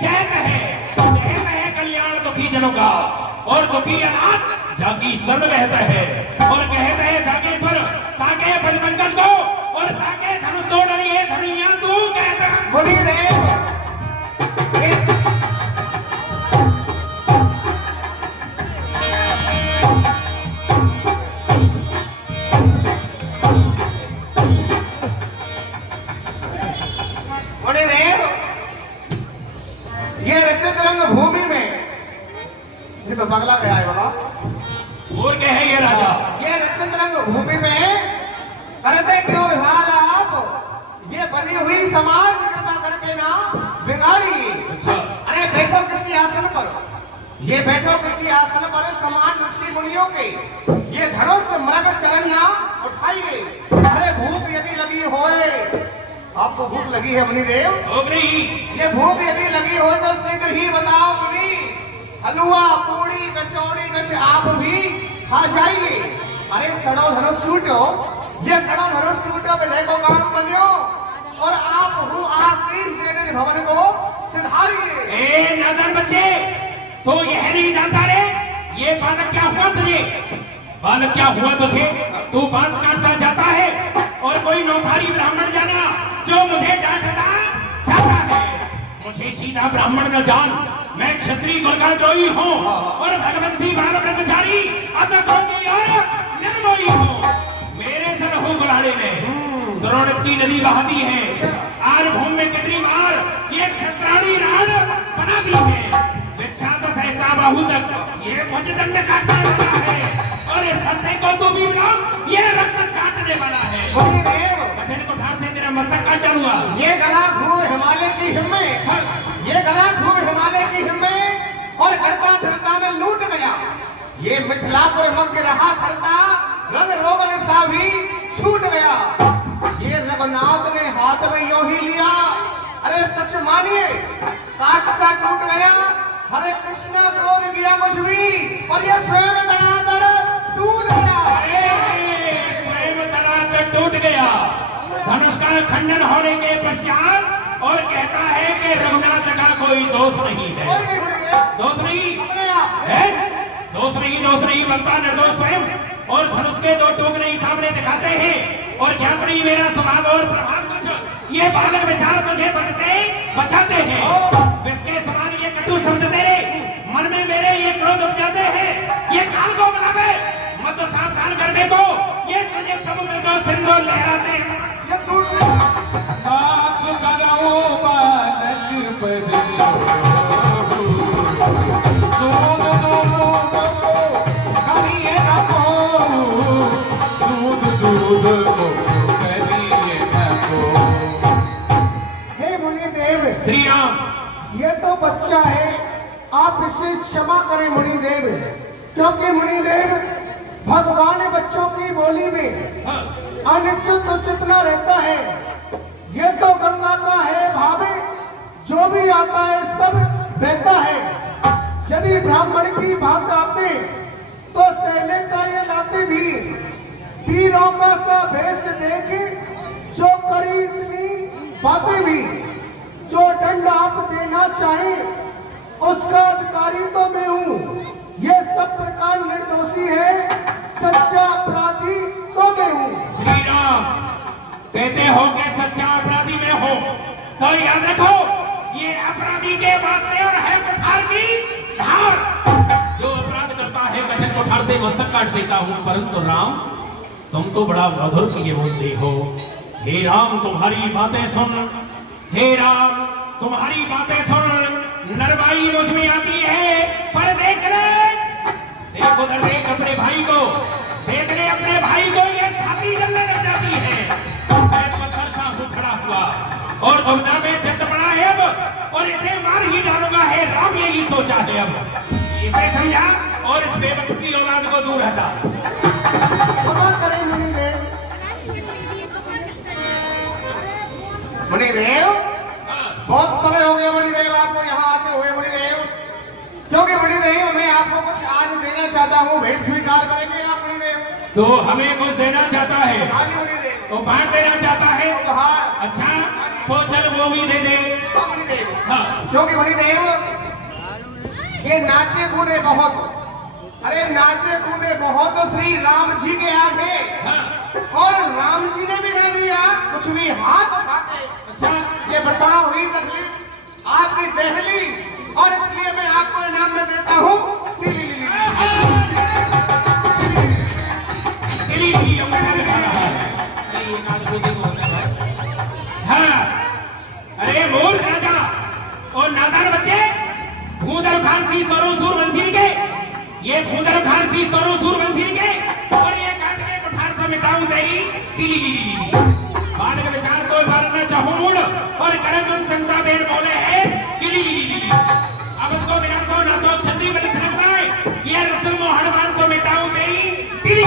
चैत है कल्याण दुखी जनों का और दुखी अनाथ जाकी सर्व कहता है और कहते हैं जागेश्वर ताके पदपंकज को और ताके धनुष तोड़ ये धनुया तू कहता मुनिदेव ये रचित रंग भूमि में ये तो बगला गया है बाबा। और क्या है ये राजा ये रचित रंग भूमि में करते क्यों विवाद आप, ये बनी हुई समाज कृपा करके ना बिगाड़ी। अच्छा अरे बैठो किसी आसन पर, ये बैठो किसी आसन पर समान ऋषि मुनियों के, ये धनुष मृग चरण ना उठाइए। अरे भूख यदि लगी होए, आपको भूख लगी है मुनिदेव, ओगरी ये भूख यदि लगी हो तो शीघ्र ही बताओ मुनि, हलवा पूड़ी कचौड़ी कुछ आप भी खा जाइए। अरे सड़ो धनुष टूटो, ये सड़ो धनुष टूटो पे देखो काम बनियो और आप हूँ आशीष देने भवन को सिधारिए। ए नादान बच्चे तो यह नहीं जानता रे ये बालक क्या हुआ तुझे, बालक क्या हुआ तुझे, तू बात काटता जाता है और कोई नौधारी ब्राह्मण जाना जो मुझे डांटता जाता है। मुझे सीधा ब्राह्मण न जान, मैं क्षत्रिय कुल का द्रोही हूँ और भगवंशी बाल ब्रह्मचारी अतः क्रोधी और निर्मोही हूँ। मेरे सरहु कुल्हाड़े ने द्रोणत की नदी बहा दी है, आर भूमि में कितनी बार ये क्षत्राणी राज बना दी है, विक्षात सहस्ता बाहु तक ये मुझे दंड काटने वाला है और ये फरसे को तू भी मिला ये रक्त चाटने वाला है। मुनिदेव कठिन कुठार से तेरा मस्तक काट डालूंगा। ये गला घूम हिमालय की हिम्मत, ये गला घूम हिमालय की हिम्मत और करता धरता में लूट गया। ये मिथिलापुर मध्य रहा सरता, रंग रोगन सा भी छूट गया। ये रघुनाथ ने हाथ में यूं ही लिया, अरे सच मानिए कांच सा टूट गया। हरे कृष्ण क्रोध किया कुछ भी और ये स्वयं धनाधड़ टूट गया। स्वयं धनाधड़ टूट गया धनुष का खंडन होने के पश्चात और कहता है कि रघुनाथ का कोई दोष नहीं है। दोष नहीं है, दोष नहीं बनता निर्दोष स्वयं और धनुष के दो टूक नहीं सामने दिखाते हैं और ज्ञात नहीं मेरा स्वभाव और प्रभाव कुछ ये बालक विचार तुझे पद से बचाते हैं। इसके समान ये कटु शब्द तेरे मन में मेरे ये क्रोध उपजाते हैं, ये काल को बुलावे मत सावधान करने को ये तुझे समुद्र को सिंधु लहराते हैं। ये टूट गया। हाथ करो बालक पर छोड़ो, सूद दूध को करिए रखो, सूद दूध को करिए रखो। हे मुनिदेव, श्री राम ये तो बच्चा है, आप इसे क्षमा करें मुनिदेव, क्योंकि मुनिदेव भगवान बच्चों की बोली में अनिश्चित उचित न रहता है। ये तो गंगा का है भावे, जो भी आता है सब बहता है। यदि ब्राह्मण की बात आते तो सहले का ये लाते भी, वीरों का सा भेष देख जो करी इतनी बातें भी। जो दंड आप देना चाहे उसका अधिकारी तो मैं हूँ, ये सब प्रकार निर्दोषी है, सच्चा अपराधी तो मैं हूँ। श्री राम कहते हो कि सच्चा अपराधी मैं हूँ तो याद रखो ये अपराधी के वास्ते और है कुठार की धार। जो अपराध करता है कठिन कुठार से मस्तक काट देता हूं, परंतु राम तुम तो बड़ा मधुर प्रिय बोलते हो। हे राम तुम्हारी बातें सुन, हे राम तुम्हारी बातें सुन, नरमाई मुझ में आती है। पर देख ले, देख उधर देख अपने भाई को, देख ले अपने भाई को, ये छाती जलने लग जाती है। मैं पत्थर सा हूं खड़ा हुआ और दुविधा में चित्त पड़ा है अब, और इसे मार ही डालूंगा। है राम यही सोचा है अब, इसे समझा और इस बेवकूफ की औलाद को दूर हटा। क्षमा करें मुनिदेव। मुनिदेव, बहुत समय हो गया मुनिदेव आपको यहाँ आते हुए मुनिदेव, क्योंकि मुनिदेव मैं आपको कुछ आज देना चाहता हूँ, भेंट स्वीकार करेंगे आप मुनिदेव? तो हमें कुछ देना चाहता है, हाँ जी मुनिदेव। तो बांट देना चाहता है। उपहार। अच्छा तो चल वो भी दे दे। हाँ मुनिदेव, हाँ क्योंकि मुनिदेव ये नाचे कूदे बहुत, अरे नाचे कूदे बहुत तो श्री राम जी के आगे, हाँ और राम जी ने भी नहीं दिया कुछ भी हाथ उठा के। अच्छा ये बता हुई तकलीफ आपकी देहली, और इसलिए मैं आपको इनाम में देता हूँ हाँ। अरे मूर्ख राजा और नादान बच्चे, भूदर खान सी तोरो सूरवंशी के, ये भूदर खान सी तोरो सूरवंशी के, और ये काट के कुठार से मिटाऊं तेरी तिली। बाल के विचार तो मारना चाहूं मूड, और करम संता बेर बोले है किली। अब इसको बिना सो ना सो छत्री में लक्षण बनाए, ये रसम मोहन मान सो मिटाऊं तेरी तिली।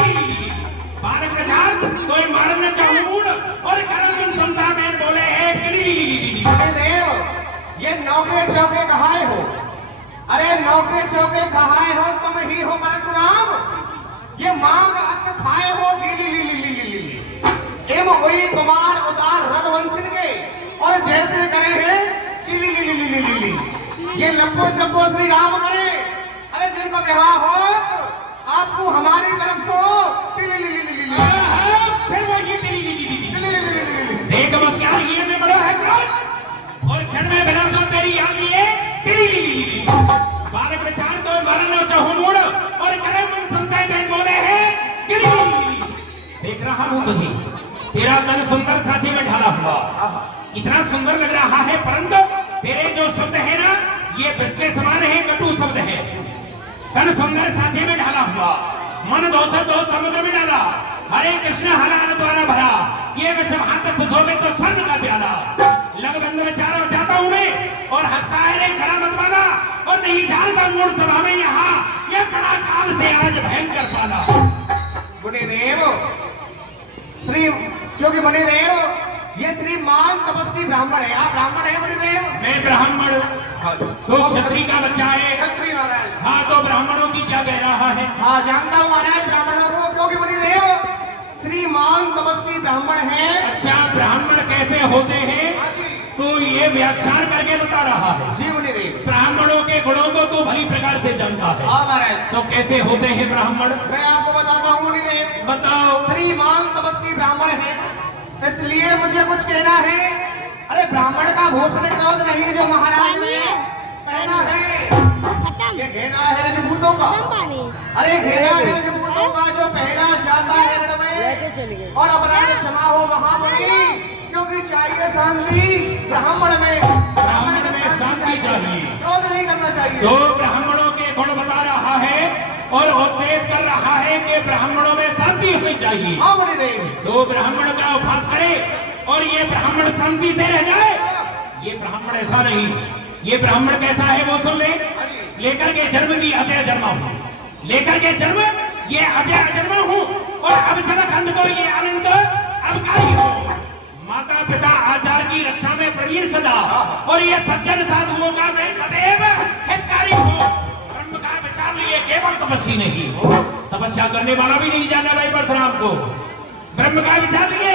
बाल के विचार तो मारना चाहूं मूड, और करम संता बेर बोले है किली। देव, ये नौके चौके कहाए हो? अरे नौके चौके कहाए हो तुम ही हो परशुराम, ये मांग अस खाए हो गिली। एम हुई कुमार उतार रघुवंश के, और जैसे करे हैं चिली। ये लंबो चंपो श्री राम करे, अरे जिनको विवाह हो आपको हमारी तरफ से फिर वो ये देख मुस्कान ये में बड़ा है क्रोध, और क्षण में बिना सो तेरी याद ये तिली। बालक विचार तो मारना चाहूं मूड, और करम संता बेर बोले है किली। देख रहा हूं तुझे, तेरा तन सुंदर सांचे में ढाला हुआ, इतना सुंदर लग रहा है, परंतु तेरे जो शब्द है ना ये विष के समान है, कटु शब्द है। तन सुंदर सांचे में ढाला हुआ, मन दोष तो समुद्र में डाला। हरे कृष्ण हलाल द्वारा भरा, ये विषम हाथ सुशोभित तो स्वर्ण का प्याला। लगबंद विचार बचाता हूं मैं, और हंसता है रे खड़ा मत वाला, और नहीं जानता मूड सभा में यहाँ ये बड़ा काल से आज भयंकर पाला। मुनिदेव श्री, क्योंकि मुनिदेव ये श्रीमान तपस्वी ब्राह्मण है, आप ब्राह्मण है मुनिदेव? मैं ब्राह्मण, तो क्षत्रिय का बच्चा है। क्षत्रिय महाराज। हाँ तो ब्राह्मणों की क्या कह रहा है? हाँ जानता हूँ महाराज ब्राह्मणों को, क्योंकि मुनिदेव श्रीमान तपस्वी ब्राह्मण है। अच्छा ब्राह्मण कैसे होते हैं तो ये व्याख्यान करके बता रहा है। जी मुनिदेव। ब्राह्मणों के गुणों को तो भली प्रकार से जानता है। हाँ महाराज। तो कैसे होते हैं ब्राह्मण? मैं आपको बताता हूँ मुनिदेव। बताओ। श्रीमान तपस्वी ब्राह्मण है, इसलिए मुझे कुछ कहना है। अरे ब्राह्मण का भूषण क्रोध नहीं जो महाराज ने पहना है, ये घेना है रजपूतों का। अरे घेना है रजपूतों का जो पहना जाता है रण में, और अपराध क्षमा हो महामुनि, क्योंकि चाहिए शांति ब्राह्मण में। ब्राह्मण में शांति चाहिए, क्रोध नहीं करना चाहिए। तो ब्राह्मणों के गुण बता रहा है और उपदेश कर रहा है कि ब्राह्मणों में शांति होनी चाहिए। हाँ मुनिदेव। तो ब्राह्मण का उपहास करे और ये ब्राह्मण शांति से रह जाए। ये ब्राह्मण ऐसा नहीं, ये ब्राह्मण कैसा है वो सुन ले। लेकर के जन्म भी अजय जन्मा हूँ, लेकर के जन्म ये अजय अजन्मा हूँ, और अब खंड को ये अनंत अवकारी हूँ। माता पिता आचार की रक्षा में प्रवीण सदा, और ये सज्जन साधुओं का मैं सदैव हितकारी हूँ। ब्रह्म का विचार लिए केवल तपस्वी नहीं, तपस्या करने वाला भी नहीं जाना भाई परशुराम को। ब्रह्म का विचार लिए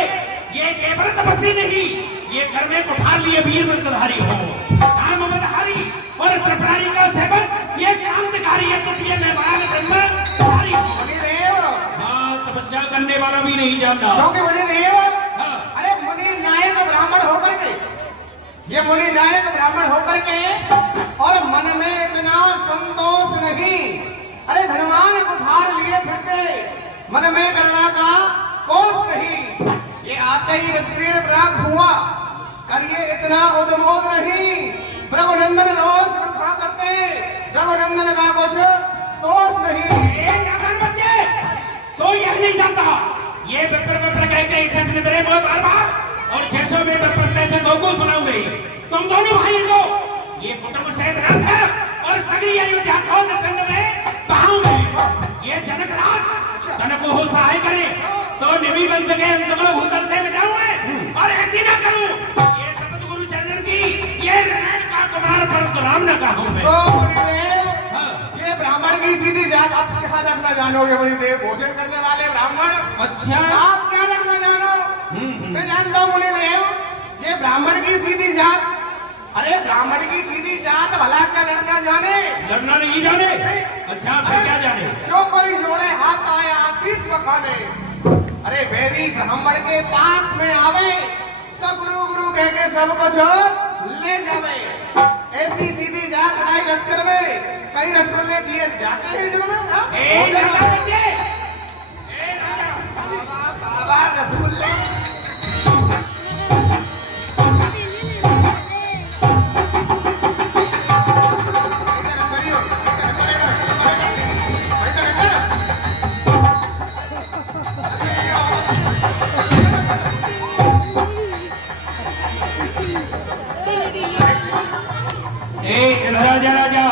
ये केवल तपस्वी नहीं, ये कर में कुठार लिए वीर व्रतधारी हो, काम मदहारी और त्रिपुरारी का सेवन ये क्रांतिकारी है। तृतीय में बाल ब्रह्मचारी हो। मुनिदेव। हाँ तपस्या करने वाला भी नहीं जानता। क्योंकि मुनिदेव, हाँ। अरे मुनि नायक ब्राह्मण होकर के ये मुनि नायक ब्राह्मण होकर के और मन में इतना संतोष नहीं, अरे धनवान कुठार लिए फिरते, मन में करुणा का कोष नहीं। ये आते ही वितीर्ण प्राप्त हुआ, करिए इतना उद्मोद नहीं। रघुनंदन रोष कथा करते, रघुनंदन का कुछ दोष नहीं। नादान बच्चे, तो यह नहीं जानता, ये बेपर कहते इकसठ निद्रे मोह बार बार और 600 में बेपर कैसे दो को सुनाऊंगे। तुम दोनों भाई को ये कुटुंब सहित नाश है और सगरी अयोध्या कौन संग में बहाऊंगे। ये जनक राज जनक को हो सहाय करे तो निवि बन सके, हम सब भूतल से मिटाऊंगे और ऐसी न करूं। ये शपथ गुरु चरणन की, ये रण का कुमार परशुराम न कहूं मैं। ओ मुनिदेव, ये ब्राह्मण की सीधी जात आप क्या लगना जानोगे मुनिदेव? भोजन करने वाले ब्राह्मण। अच्छा, आप क्या लगना जानो? मैं जानता हूँ मुनिदेव, ये ब्राह्मण की सीधी जात। अरे ब्राह्मण की सीधी जात भला क्या लड़ना जाने? लड़ना नहीं जाने? अच्छा, फिर क्या जाने? जो कोई जोड़े हाथ आए आशीष बखाने। अरे बेरी ब्राह्मण के पास में आवे तो गुरु गुरु कह के सब कुछ ले जावे। ऐसी सीधी जात लड़ाई लश्कर में कई रसगुल्ले दिए जाते हैं जिन्होंने। ए नादान बच्चे, बाबा रसगुल्ले। राजा राजा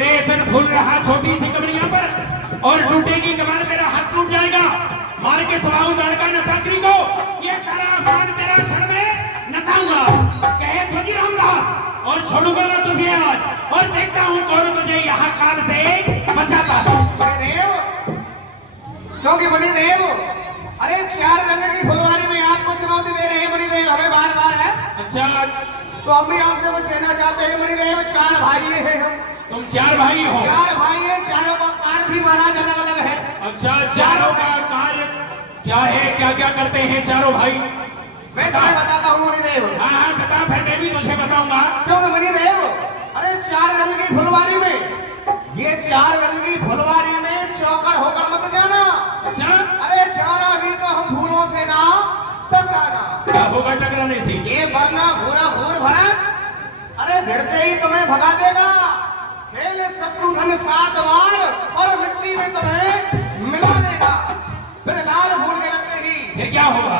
रेसन फूल रहा छोटी सी कमरिया पर और टूटेगी कमान, तेरा हाथ टूट जाएगा। मार के स्वाऊ लड़का नसाचरी को, ये सारा मान तेरा क्षण में नसाऊंगा। कहे ध्वजी रामदास और छोड़ूंगा ना तुझे आज, और देखता हूँ कौन तुझे यहाँ काल से बचाता है। मुनिदेव, क्योंकि मुनिदेव, अरे 4 रंग की फुलवारी में आपको चुनौती दे रहे हैं मुनिदेव, हमें बार बार है। अच्छा, तो हम भी आपसे कुछ कहना चाहते हैं मुनिदेव। 4 भाई हैं हम। तुम 4 भाई हो? 4 भाई हैं, चारों का कार्य भी महाराज अलग अलग है। अच्छा, चारों का कार्य क्या है, क्या क्या करते हैं चारों भाई? मैं तुम्हें बताता हूँ मुनिदेव। हाँ हाँ बता, फिर मैं भी तुझे बताऊंगा। क्योंकि मुनिदेव, अरे 4 रंग की फुलवारी में, ये 4 रंग की फुलवारी में चौकर होकर मत जाना। अच्छा, अरे जाना भी तो हम फूलों से ना टकराना। क्या होगा टकराने से? ये वरना भूरा भूर भरत, अरे भिड़ते ही तुम्हें भगा देगा। खेल शत्रुघ्न 7 बार और मिट्टी में तुम्हें मिला देगा। फिर लाल फूल के लगते ही, फिर क्या होगा?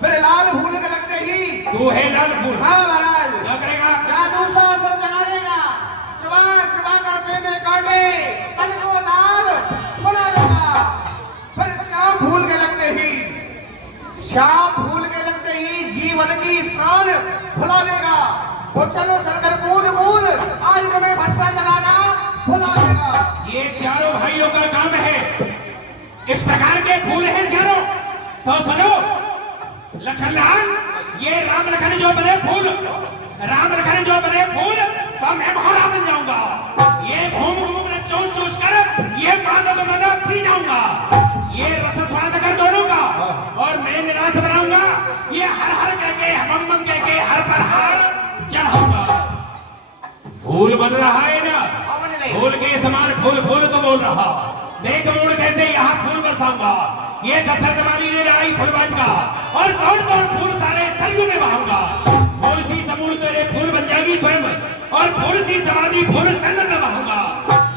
फिर लाल फूल के लगते ही तू है लाल फूल? हाँ महाराज, क्या करेगा? जादू सा असर जगा देगा। चबा चबा कर पेने काटे तन को लाल बना देगा। फिर श्याम फूल के लगते ही, श्याम फूल के लगते ही जीवन की शान भुला देगा। वो चलो चलकर कूद कूद आज तुम्हें भरसा चलाना भुला देगा। ये चारों भाइयों का काम है, इस प्रकार के फूल हैं चारों। तो सुनो लखनलाल, ये राम लखन जो बने फूल, राम लखन जो बने फूल, तो मैं भौरा बन जाऊंगा। ये घूम घूम चूस चूस कर ये मादक मदक पी जाऊंगा। ये रस स्वाद कर दोनों का, और मैं निराश बनाऊंगा। ये हर हर कहके हम कहके हर पर हार चढ़ाऊंगा। फूल बन रहा है ना, फूल के समान फूल फूल तो बोल रहा। देख मोड़ कैसे यहाँ फूल बरसाऊंगा। ये दशरथ वाली ने लड़ाई फुलवाट का, और तोड़ तोड़ फूल सारे सरयू में बहाऊंगा। फूल सी समूह तेरे फूल बन जाएगी स्वयं, और फूल सी समाधि फूल संगम में बहाऊंगा।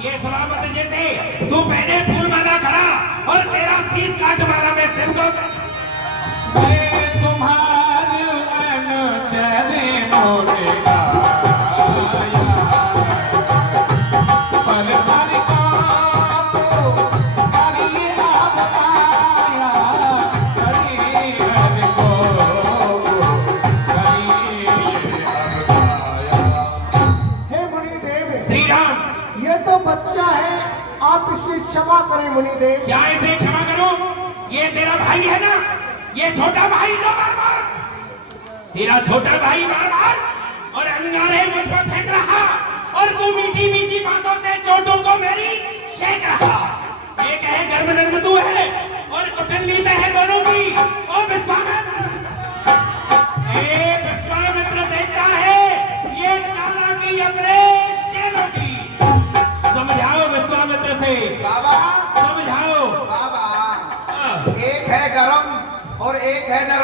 ये सलामत जैसे तू पहले फूल माला खड़ा, और तेरा शीश काट माला में सिर को तुम्हारे अनचने मोरे बच्चा है, आप इसे क्षमा करें मुनिदेव। क्या इसे क्षमा करो? ये तेरा भाई है ना, ये छोटा भाई तो बार बार, तेरा छोटा भाई बार बार और अंगारे मुझ पर फेंक रहा, और तू मीठी मीठी बातों से चोटों को मेरी शेक रहा। ये कहे गर्म नर्म तू है, और कुटुंबीता है दोनों की। और विश्वामित्र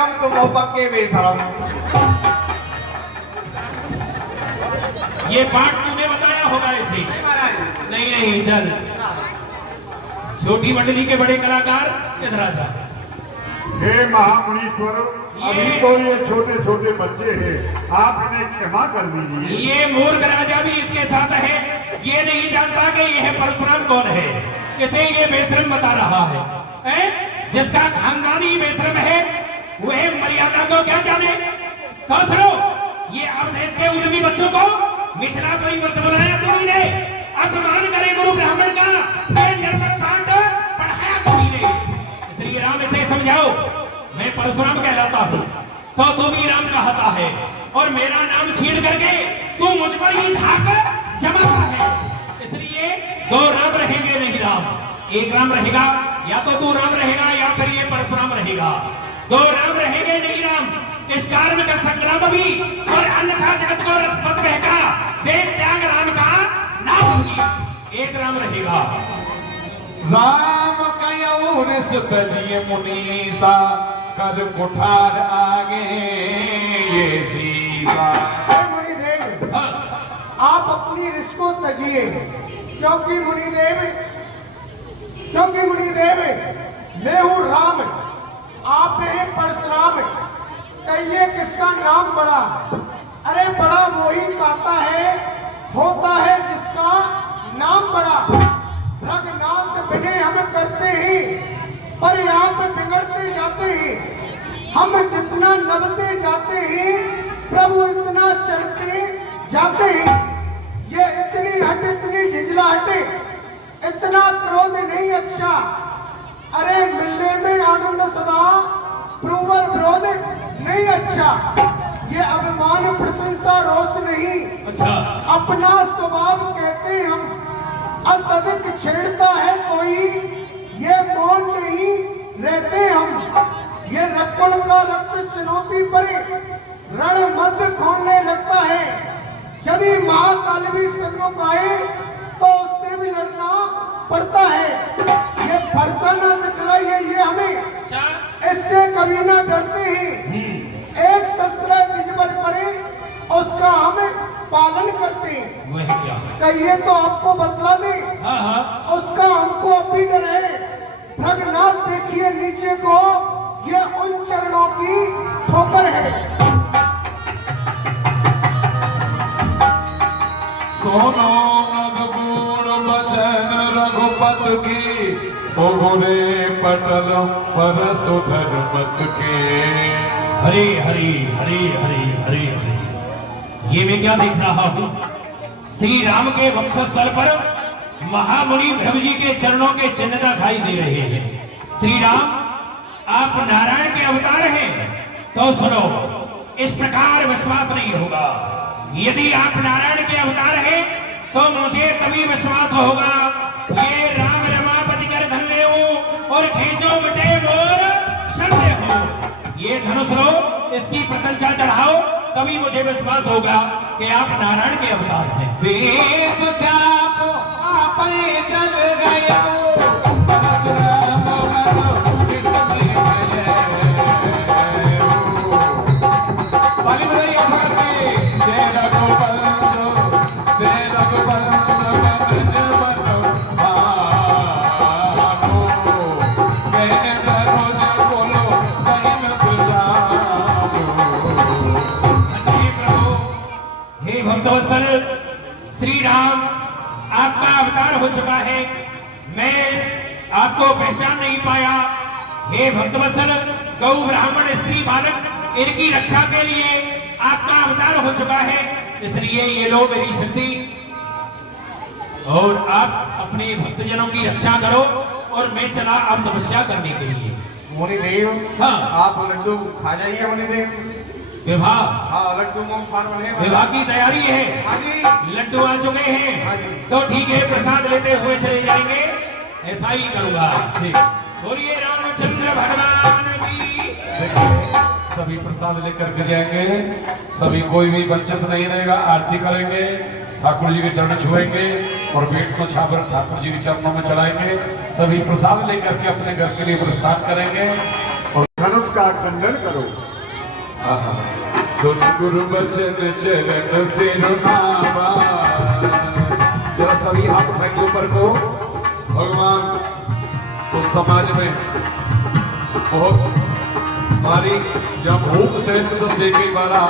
बेशरम तुम हो पक्के बेशरम। ये पाठ तूने बताया होगा इसे। नहीं नहीं, चल छोटी मंडली के बड़े कलाकार इधर आ जा। हे महामुनीश्वर, अभी तो ये छोटे छोटे बच्चे हैं, आप इन्हें क्षमा कर दीजिए। ये मूर्ख राजा भी इसके साथ है, ये नहीं जानता कि यह परशुराम कौन है, इसे ये बेशरम बता रहा है, जिसका खानदान ही बेशरम है वह मर्यादा को क्या जाने। तो सुनो, ये अवधेश के उद्यमी बच्चों को मिथिलापुरी मत बुलाया तुमने, अपमान करे गुरु ब्राह्मण का, ये निर्मल पाठ पढ़ाया तुमने। श्री राम इसे समझाओ, मैं परशुराम कहलाता हूँ तो तू भी राम कहता है, और मेरा नाम छीन करके तू मुझ पर ही धाक जमाता है। इसलिए दो राम रहेंगे नहीं राम, एक राम रहेगा, या तो तू राम रहेगा या फिर ये परशुराम रहेगा। दो राम रहेंगे नहीं राम, इस कारण का संग्राम भी, और अन्यथा जगत को मत बहका, देव त्याग राम का नाम भी, एक राम रहेगा। राम कयऊ रिस तजिए मुनीसा, कर कुठार आगे ये सीसा। हे मुनिदेव, आप अपनी रिस को तजिए, क्योंकि मुनिदेव मैं हूँ राम, आप हैं परशुराम। कहिए किसका नाम बड़ा? अरे बड़ा वही कहता है, होता है जिसका नाम बड़ा। रघुनाथ बिने हम करते ही, पर यहाँ पे बिगड़ते जाते ही। हम जितना नबते जाते ही, प्रभु इतना चढ़ते जाते ही। ये इतनी हट, इतनी झिझलाहटे, इतना क्रोध नहीं अच्छा। अरे मिलने में आनंद सदा, प्रूवर विरोध नहीं अच्छा। ये अभिमान प्रशंसा रोष नहीं, अच्छा अपना स्वभाव कहते हम। अत्यधिक छेड़ता है कोई, ये मौन नहीं रहते हम। ये रकुल का रक्त चुनौती पर रण मध्य खोलने लगता है। यदि महाकाल भी सन्मुख आए तो उससे भी लड़ना पड़ता है। ये फरसा न दिखलाइए ये हमें, इससे कभी ना डरते ही। एक शस्त्र निज पर पड़े उसका हम पालन करते हैं। वह क्या? कहिए तो आपको बतला दे, हाँ हाँ, उसका हमको अभी डर है। भगनाथ देखिए नीचे को, ये उन चरणों की ठोकर है। सोनो मधुगुण बचन रघुपत की, उगुरे पटल पर सुधर मत के। हरे हरे हरे हरे हरे हरे। ये मैं क्या देख रहा हूँ? श्री राम के वक्षस्थल पर महामुनि भृगु जी के चरणों के चिन्ह दिखाई दे रहे हैं। श्री राम, आप नारायण के अवतार हैं, तो सुनो, इस प्रकार विश्वास नहीं होगा। यदि आप नारायण के अवतार हैं तो मुझे तभी विश्वास होगा। ये राम रमापति कर धन ले और खींचो मिटे मोर संदेह हो। ये धनुष लो, इसकी प्रतंचा चढ़ाओ, तभी मुझे विश्वास होगा कि आप नारायण के अवतार हैं। देख चाप आपे चल गया, परशुराम बनो किसने गए। ताली बजाइए भगत की। दे रघुवंश बनज बनो भागो, कहन रोज बोलो कहन बुझाओ। हे भक्तवत्सल श्री राम, आपका अवतार हो चुका है, मैं आपको पहचान नहीं पाया। हे भक्तवत्सल, गौ ब्राह्मण स्त्री बालक इनकी रक्षा के लिए आपका अवतार हो चुका है, इसलिए ये लो मेरी शक्ति, और आप अपने भक्तजनों की रक्षा करो, और मैं चला अब तपस्या करने के लिए। मुनिदेव, हाँ। आप लड्डू खा जाइए मुनिदेव। विवाह हाँ, लड्डू मूंगफल बने। विवाह की तैयारी है, हाँ जी। लड्डू आ चुके हाँ हैं, जी। तो ठीक है, प्रसाद लेते हुए चले जाएंगे, ऐसा ही करूंगा। ठीक। बोलिए रामचंद्र भगवान की। सभी प्रसाद लेकर के जाएंगे, सभी कोई भी वंचित नहीं रहेगा। आरती करेंगे, ठाकुर जी के चरण छुएंगे और पेट को छापर ठाकुर जी के चरणों में चढ़ाएंगे। सभी प्रसाद लेकर के अपने घर के लिए प्रस्थान करेंगे और धनुष का खंडन करो। आहा, सुन गुरु बचन चरण सिरुनावा। जरा सभी हाथ उठाएंगे ऊपर को। भगवान उस समाज में बहुत भारी जब भूख से तो सेके वाला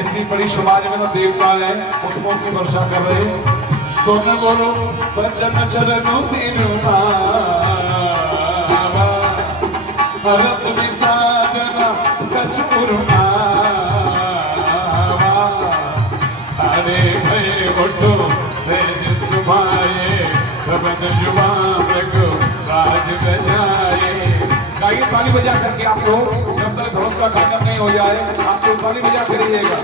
ऐसी बड़ी समाज में ना देवता है पुष्पों की वर्षा कर रहे। सुन गुरु बचन चरण सिरुनावा। रस विसादना कछुरुनावा। अरे भय उठो सेज सुभाए रबन जुबान को राज बजाए। गाइए ताली बजा करके आप लोग जब तक धनुष का खंडन नहीं हो जाए आप लोग ताली बजा के रहिएगा।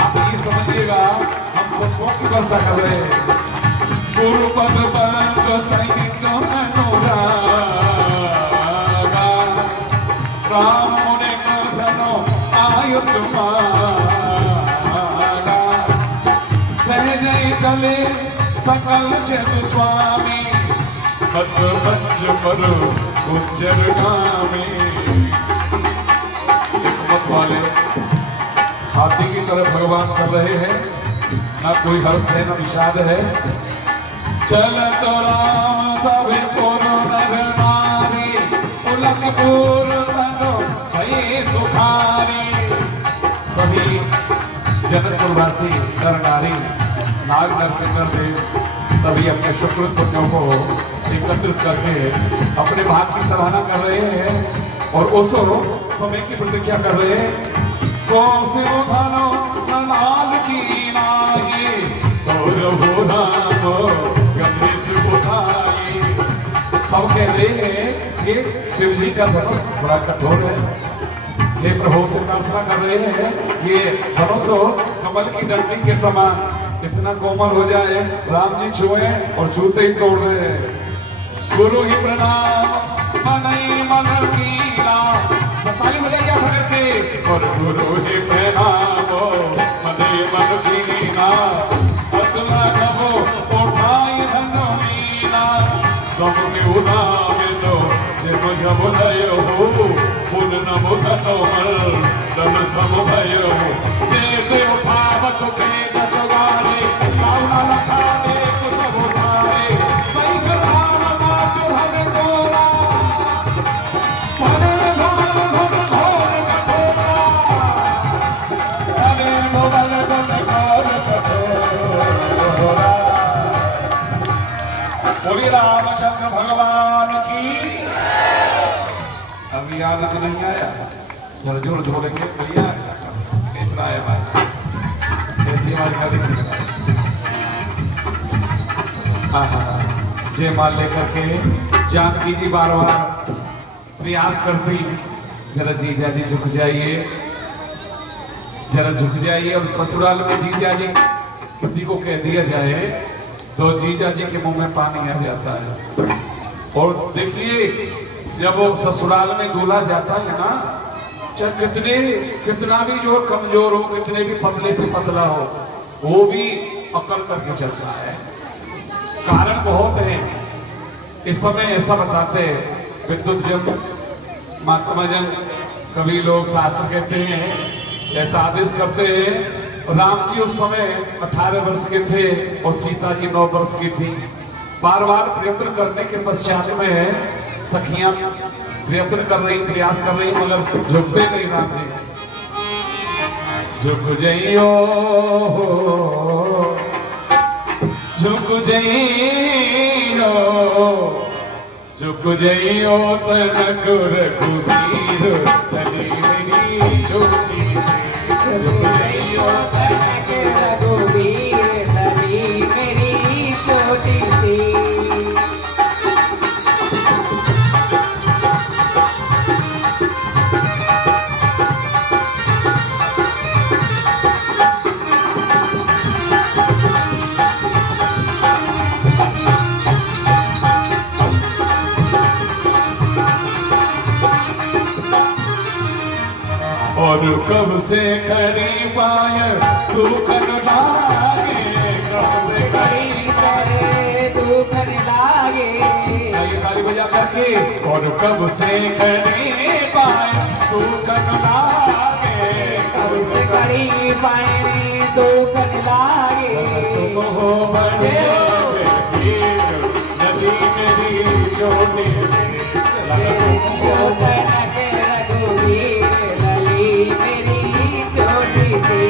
आप ये समझिएगा हम पुष्पों की वर्षा कर रहे हैं। गुरु पद पर सहित अनुराग राम मुने सनो आयुष सहजय चले सकल जग स्वामी पद पंच करो गुज्जर गामी। हिकमत वाले हाथी की तरह भगवान चल रहे हैं, ना कोई हर्ष है ना विषाद है। चल तो राम सब पुर नर नारी पुलक पुर तनो भई सुखारी। सभी जनकपुरवासी नर नारी नाग नरकिन्नर देव सभी अपने सुकृत पुण्यों को एकत्रित करके अपने भाग की सराहना कर रहे हैं और उस समय की प्रतीक्षा कर रहे हैं। सो से धनो नमाल की नाई तोर हो राम गणेश गोसाई। सब कह रहे हैं कि शिव जी का धनुष बड़ा कठोर है। ये प्रभु से प्रार्थना कर रहे हैं ये धनुष कमल की डंडी के समान इतना कोमल हो जाए राम जी छुए और छूते ही तोड़ रहे हैं। गुरु ही प्रणाम मनई मन कीना। ताली बजाइए करके और गुरु ही प्रणाम मनई मन कीना। अतला कबो उठाई धनो मीना तुम निउदा मिलो जब जब भयो हो पुन नमो धनो मल तन सम भयो। देते उठावत के जगवाले काउना लखाने कुछ उठाए कई जलाल मातु हर गोरा मने धन धन घोर कठोरा। अरे मोबल धन घोर कठोरा। बोलिए रामचंद्र भगवान की। अभी याद तो नहीं आया जरा जोर से बोलेंगे भैया इतना है बात ऐसी हमारी खाली जय माल लेकर के जानकी जी बार बार प्रयास करती जरा जीजा जी झुक जाइए जरा झुक जाइए। और ससुराल में जीजा जी किसी को कह दिया जाए तो जीजा जी के मुंह में पानी आ जाता है। और देखिए जब वो ससुराल में दूल्हा जाता है ना चाहे कितना भी जो कमजोर हो कितने भी पतले से पतला हो वो भी अकड़ करके चलता है। कारण बहुत है। इस समय ऐसा बताते विद्युत जन महात्मा जन कभी लोग शास्त्र कहते हैं ऐसा आदेश करते हैं। राम जी उस समय 18 वर्ष के थे और सीता जी 9 वर्ष की थी। बार बार प्रयत्न करने के पश्चात में सखियां प्रयत्न कर रही प्रयास कर रही मगर झुकते नहीं राम जी। झुक जइयो झुक जइयो झुक जइयो तनक रघुवीर तनी मेरी छोटी सी। झुक जइयो तनक रघुवीर तनी मेरी छोटी सी। और कब से खड़ी पाय तू कर लागे कब से खड़ी करे तू कर लागे। ये ताली बजा करके और कब से करी पाए तू कन लागे कब से करी पाए दुख लागे तुम हो बड़े नदी मेरी छोटी सी जो कनक रघुवीर लली मेरी छोटी सी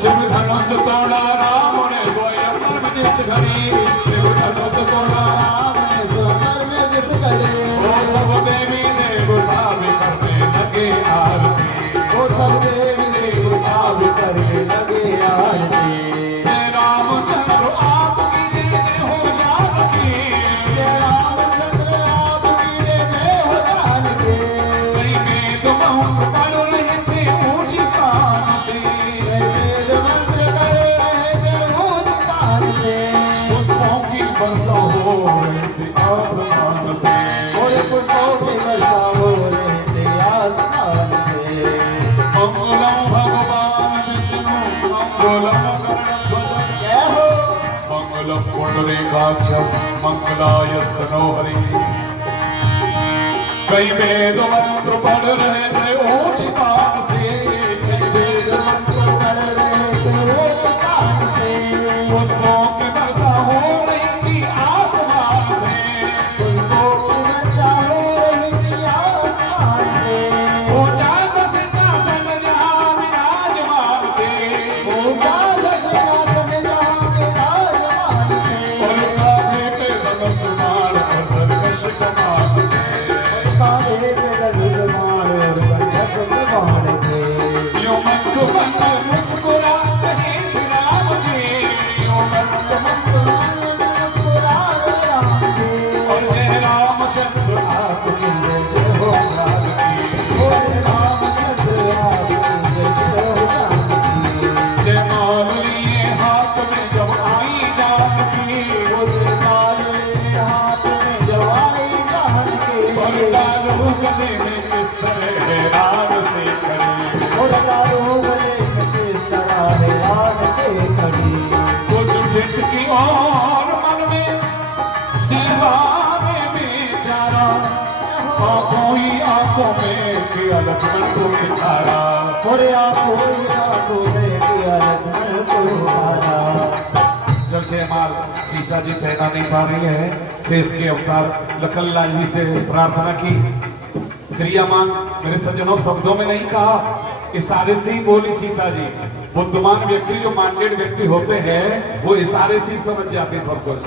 शिव धनुष तोड़ा राम ने स्वयं में जिस घड़ी शिव धनुष तोड़ा राम ने स्वयं में जिस घड़ी वो सब देवी देवता भी करने लगे आरती वो सब देवी देवता भी करने लगे आरती जय रामचंद्र आपकी जय जय हो जानकी जय रामचंद्र आपकी जय जय हो जानकी कई वेद मंत्र पढ़ रहे थे ऊंची कान से वेद मंत्र कर रहे थे ऊंची कान से पुष्पों की वर्षा हो रही थी आसमान से और पुष्पों की वर्षा हो रही थी आसमान से मंगलम भगवान विष्णु मंगलम गरुड़ध्वज जय हो मंगलम पुंडरीकाक्षं मंगलायस्तनो हरि कई वेद मंत्र पढ़ रहे थे ऊंची कान से कई वेद मंत्र पढ़ रहे थे ऊंची कान से पुष्पों की वर्षा हो रही थी आसमान से पुष्पों की वर्षा हो रही थी आसमान से ऊंचा सिंहासन जहाँ विराजमान थे ऊंचा सिंहासन जहाँ विराजमान थे और कांधे पे धनुष बाण और धनुष कमान थे कांधे पे धनुष बाण और धनुष कमान थे यूं मंद मंद मुस्कुरा रहे थे राम जी यूं मंद मंद मुस्कुरा रहे राम जी और जय रामचंद्र आपकी जय जय हो जानकी और जय रामचंद्र आपकी जय जय हो जानकी जय माल लिए हाथ में जब आई जानकी वो जय माल लिए हाथ में जब आई जानकी और डालो गले में किस तरह हैरान से खड़ी और डालो गले में किस तरह हैरान के खड़ी कुछ टिटकी और मन में सिलवाने बेचारा आंखों ही आंखों में किया लक्ष्मण को इशारा और आंखों में किया लक्ष्मण को इशारा जब जयमाल सीता जी पहना नहीं पा रही है शेष के अवतार लखनलाल जी से प्रार्थना की क्रियामान मेरे सज्जनों शब्दों में नहीं कहा इशारे से ही बोली सीता जी बुद्धिमान व्यक्ति जो माइंडेड व्यक्ति होते हैं वो इशारे से ही समझ जाते सब कुछ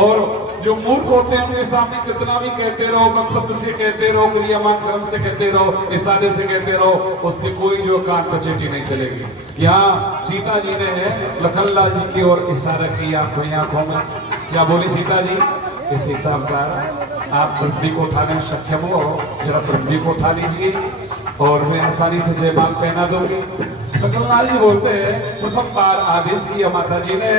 और जो मूर्ख होते हैं उनके सामने कितना भी कहते रहो वक्तव्य से कहते रहो क्रियामान कर्म से कहते रहो इशारे से कहते रहो उसकी कोई जो कान पचेटी नहीं चलेगी। यहाँ सीता जी ने लखनलाल जी की ओर इशारा किया आंखों में क्या बोली सीता जी इस हिसाब का आप पृथ्वी को उठाने में सक्षम हो जरा पृथ्वी को उठा लीजिए और मैं आसानी से जयमाल पहना दूंगी। लखनलाल जी बोलते हैं प्रथम बार आदेश किया माता जी ने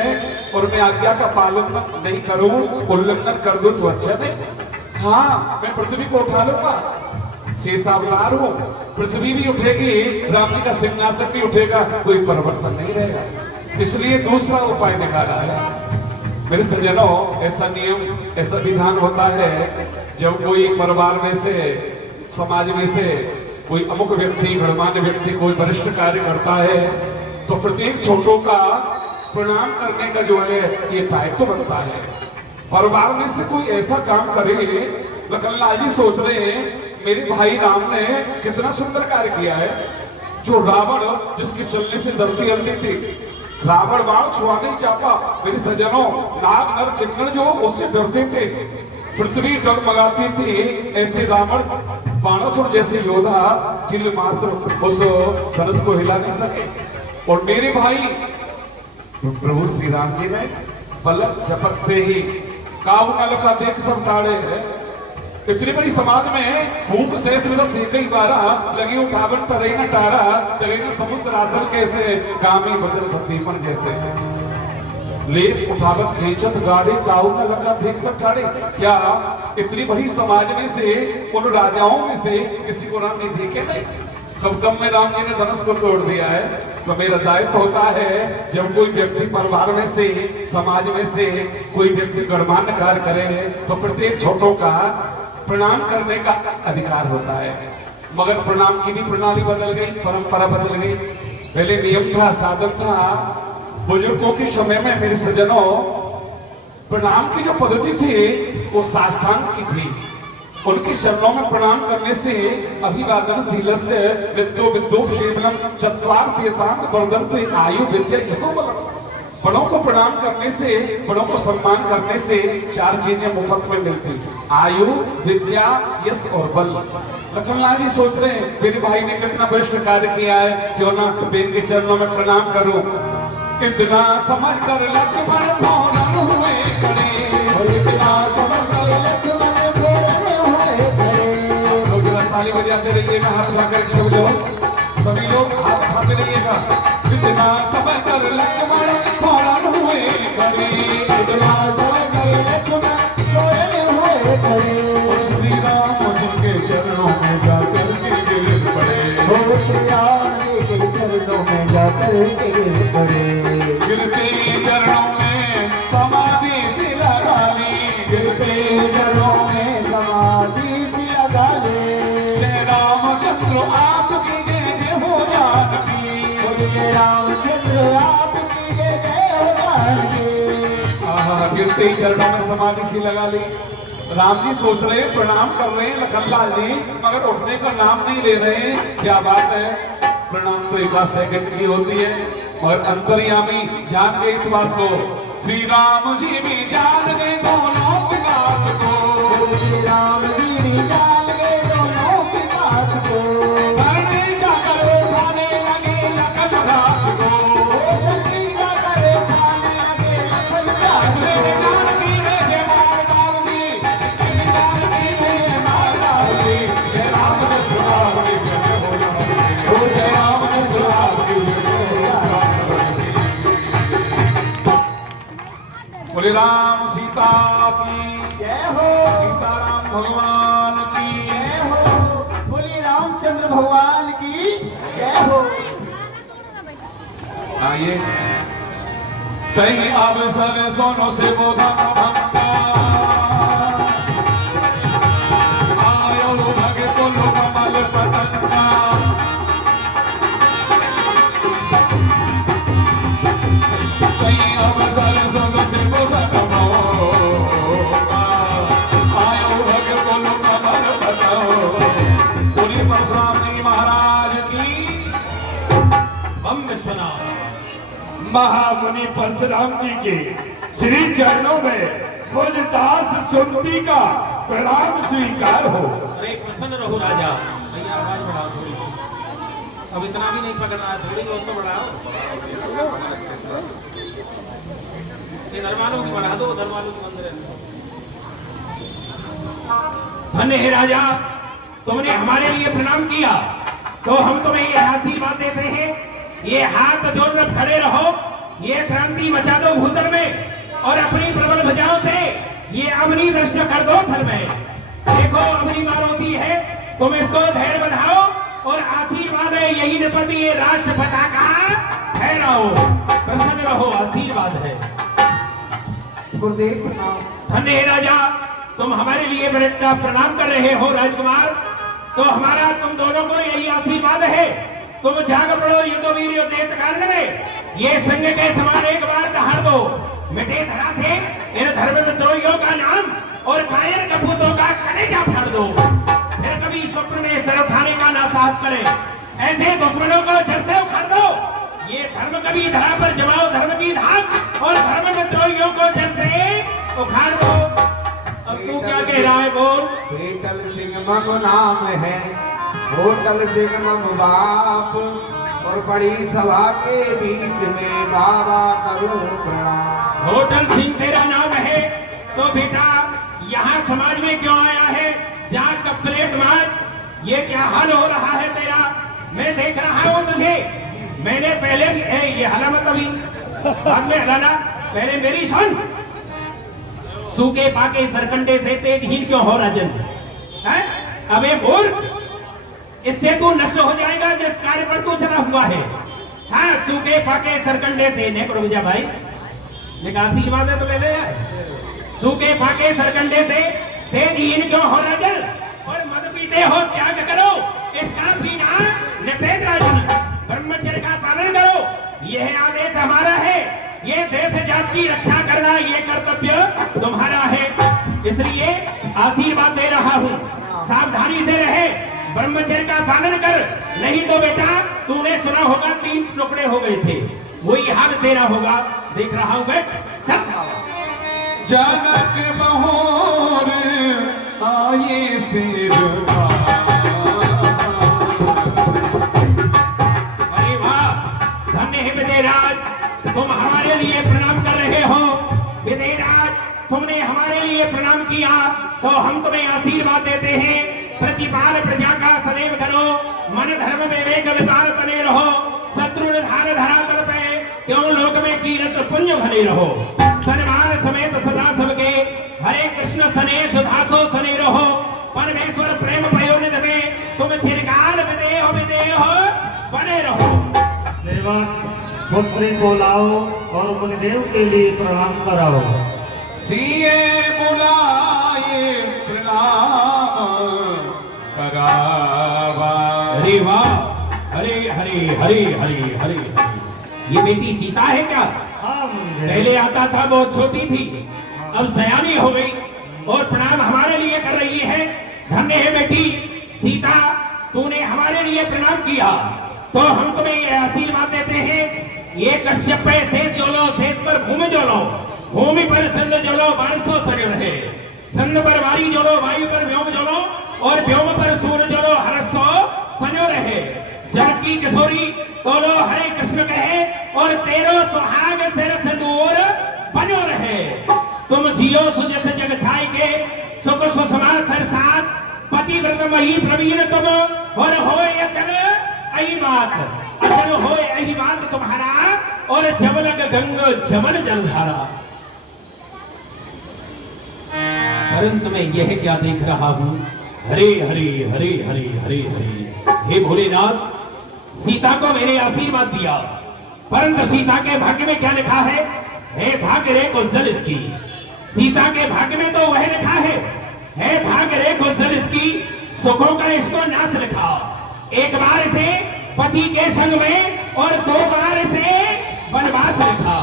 और मैं आज्ञा का पालन नहीं करूं उल्लंघन कर दूं तो अच्छा नहीं। हाँ मैं पृथ्वी को उठा लूंगा शेषावतार हूं पृथ्वी भी उठेगी राम जी का सिंहासन भी उठेगा कोई परिवर्तन नहीं रहेगा इसलिए दूसरा उपाय निकाला है। मेरे सज्जनों ऐसा नियम ऐसा विधान होता है जब कोई परिवार में से समाज में से कोई अमुक व्यक्ति गणमान्य व्यक्ति कोई वरिष्ठ कार्य करता है तो प्रत्येक छोटों का प्रणाम करने का जो है ये दायित्व बनता है। परिवार में से कोई ऐसा काम करे लखनलाल जी सोच रहे हैं मेरे भाई राम ने कितना सुंदर कार्य किया है जो रावण जिसके चलने से धरती हिलती थी रावण बाण छुआ नहीं चाहता मेरे सज्जनों नाग नर किन्नर जो उससे डरते थे पृथ्वी डगमगाती थी ऐसे रावण बाणासुर जैसे योद्धा किल मात्र उस धनुष को हिला नहीं सके और मेरे भाई प्रभु श्री राम जी ने बलक झपकते ही काबू न लखा देख सब टाड़े है। इतनी बड़ी समाज में भूप से सेकई बारा लगी उठावन तरई न टारा तले न समुद्र आसन कैसे कामी वज्र सतीपन जैसे लेप उठावत खींचत गाड़ी काऊ न लगा देख सब गाड़ी क्या इतनी बड़ी समाज में से उन राजाओं में से किसी को राम नहीं देखे नहीं कब कब में राम जी ने धनुष को तोड़ दिया है। तो मेरा दायित्व होता है जब कोई व्यक्ति परिवार में से समाज में से कोई व्यक्ति गणमान्य कार्य करे तो प्रत्येक छोटों का प्रणाम करने का अधिकार होता है। मगर प्रणाम की भी प्रणाली बदल गई, परंपरा बदल गई। पहले नियम था, साधन था। बुजुर्गों के समय में मेरे सज्जनों, प्रणाम की जो पद्धति थी वो साष्टांग की थी। उनके चरणों में प्रणाम करने से अभिवादन शीलस्य विद्यो विद्योपसेवनम चत्वार तेषां वर्धन्ते आयु विद्या यशो बलम्। बड़ों को प्रणाम करने से, बड़ों को सम्मान करने से 4 चीजें मुफ्त में मिलती, आयु, विद्या, यश और बल। लखनलाल जी सोच रहे हैं मेरे भाई ने कितना वरिष्ठ कार्य किया है, क्यों ना बेन के चरणों में प्रणाम करूं। इतना समझ कर लक्ष्मण फौरन हुए खड़े, इतना समझ कर लक्ष्मण फौरन हुए खड़े। लोग जरा ताली बजाते रहिएगा, हाथ लगाकर सभी लोग हाथ उठाते रहिएगा। इतना समझ कर लक्ष्मण फौरन हुए खड़े, इतना समझ कर लक्ष्मण फौरन हुए खड़े। और श्री राम जी के चरणों में जाकर के गिर पड़े, और श्री राम जी के चरणों में जाकर के गिर पड़े। गिरते चरणों में समाधि सी लगा ली, गिरते चरणों में समाधि सी लगा ले। जय रामचंद्र आपकी जय जय हो जानकी, जय रामचंद्र आपकी जय जय हो जानकी। गिरते चरणों में समाधि सी लगा ली। राम जी सोच रहे हैं, प्रणाम कर रहे हैं लखनलाल जी, मगर उठने का नाम नहीं ले रहे हैं। क्या बात है, प्रणाम तो 1 सेकंड की होती है, और अंतर्यामी जान गए इस बात को। श्री राम जी भी जान गए दोनों की बात को, श्री राम जी भी जान गए दोनों की बात को। सरने जाकर उठाने लगे लखन घाट को, सरने जाकर उठाने लगे लखन घाट को। जानकी ने जय मार डाल दी, जानकी ने जय मार डाल दी। जय रामचंद्र आपकी जय हो जानकी, ओ जय रामचंद्र आपकी जय हो जानकी। बोले राम सीता की जय हो, सीताराम भगवान की जय हो, बोले रामचंद्र भगवान की जय हो। आइए कहीं अवसर सोनो से बोधन भक्ता, आयो भगतो लो कमल पतंगा। कहीं अवसर सोनो से बोधन भक्ता, आयो भगतो लो कमल पतंगा। बोलिए परशुराम जी महाराज की। हम विश्वनाथ महामुनि परशुराम जी के श्री चरणों में मुझदास सुनती का प्रणाम स्वीकार हो। अरे प्रसन्न रहो राजा। भैया आवाज बढ़ाओ थोड़ी सी, अब इतना भी नहीं पकड़ना है, थोड़ी और तो बढ़ाओ। ये धर्मालों की बढ़ा दो, धर्मालों के मंदिर है। धन्य है राजा, तुमने हमारे लिए प्रणाम किया तो हम तुम्हें ये आशीर्वाद देते हैं, ये हाथ जोड़कर खड़े रहो, ये क्रांति मचा दो भूतल में, और अपनी प्रबल भुजाओं से ये अमनी नष्ट कर दो थल में। देखो अमनी मार होती है, तुम इसको धैर्य बढ़ाओ, और आशीर्वाद है यही निपति ये राष्ट्र पताका फहराओ। प्रसन्न रहो, आशीर्वाद है। गुरुदेव प्रणाम। धन्य है राजा, तुम हमारे लिए बड़ा प्रणाम कर रहे हो राजकुमार, तो हमारा तुम दोनों को यही आशीर्वाद है, तुम जाग पड़ो युद्ध वीर युद्ध काल में, ये संग के समान एक बार दहाड़ दो, मिटे धरा से इन धर्म विद्रोहियों का नाम और कायर कपूतों का कलेजा फाड़ दो। फिर कभी स्वप्न में सर उठाने का ना साहस करें, ऐसे दुश्मनों को जड़ से उखाड़ दो। ये धर्म कभी धरा पर जमाओ धर्म की धाक, और धर्म विद्रोहियों को जड़ से उखाड़ दो। अब तू क्या कह रहा है बोल। बेटल सिंह मम नाम है, होटल सिंह मम बाप, और बड़ी सभा के बीच में बाबा करूं प्रणाम। होटल सिंह तेरा नाम है, तो बेटा यहाँ समाज में क्यों आया है? जाग का प्लेट मार, ये क्या हाल हो रहा है तेरा? मैं देख रहा हूँ तुझे, मैंने पहले भी ये हला मत अभी बाद में हलाना, पहले मेरी सुन। सूखे पाके सरकंडे से तेजहीन क्यों हो राजन? हैं? अबे बोल, इससे तू नष्ट हो जाएगा जिस कार्य पर तू चला हुआ है। हाँ, सूखे पाके सरकंडे से नेक रुक भाई, एक आशीर्वाद है तो ले ले। सूखे फाके सरकंडे से ते दीन क्यों हो राजन और मद पीते हो त्याग करो इसका पीना निषेध राजन ब्रह्मचर्य का पालन करो यह आदेश हमारा है ये देश जात की रक्षा करना ये कर्तव्य तुम्हारा है इसलिए आशीर्वाद दे रहा हूँ सावधानी से रहे ब्रह्मचर्य का पालन कर नहीं तो बेटा तूने सुना होगा 3 टुकड़े हो गए थे वही हाल तेरा होगा देख रहा हूँ मैं जनक बहोर आए सिर अरे वाह धन्य है विदेराज तुम हमारे लिए प्रणाम कर रहे हो विदेराज तुमने हमारे लिए प्रणाम किया तो हम तुम्हें आशीर्वाद देते हैं प्रतिपाल प्रजा का सदैव करो मन धर्म विवेक वितार तने रहो शत्रु धार धरातल पे क्यों लोक में कीरत पुण्य भले रहो सन्मान समेत सदा सबके हरे कृष्ण सने सुधासो सने रहो परमेश्वर प्रेम पयोनिध में तुम चिरकाल विदेह बने रहो सेवक पुत्री को लाओ और मुनिदेव के लिए प्रणाम कराओ सीए बुलाए प्रणाम करावा हरे वाह हरे हरे हरे हरे हरे ये बेटी सीता है क्या हाँ मुनिदेव पहले आता था बहुत छोटी थी अब सयानी हो गई और प्रणाम हमारे लिए कर रही है धन्य है बेटी सीता तूने हमारे लिए प्रणाम किया तो हम तुम्हें यह आशीर्वाद देते हैं ये कश्यप पे शेष जोलो शेष पर भूमि जोलो भूमि पर संद जोलो 1200 शरीर रहे संद पर वारी जोलो वायु पर व्योम जोलो और व्योम पर सूर्य जोलो हरसो सजो रहे जग की किशोरी तोलो हरे कृष्ण कहे और तेरो सुहाग सिर से दूर बनो रहे तुम जियो सुजस जग छाई के सुख सुषमा सरसात पतिव्रत मही प्रवीण तुम और होय अचल आई बात अचल होय आई बात तुम्हारा और जबलग गंग जमन जलधारा परंतु मैं यह क्या देख रहा हूँ हरे हरे हरे हरे हरे हरे हे भोलेनाथ सीता को मैंने आशीर्वाद दिया परंतु सीता के भाग्य में क्या लिखा है हे भाग्य रे कुशल इसकी सीता के भाग्य में तो वह लिखा है भाग्य रे कुशल इसकी सुखों का इसको नाश लिखा एक बार से पति के संग में और 2 बार से वनवास लिखा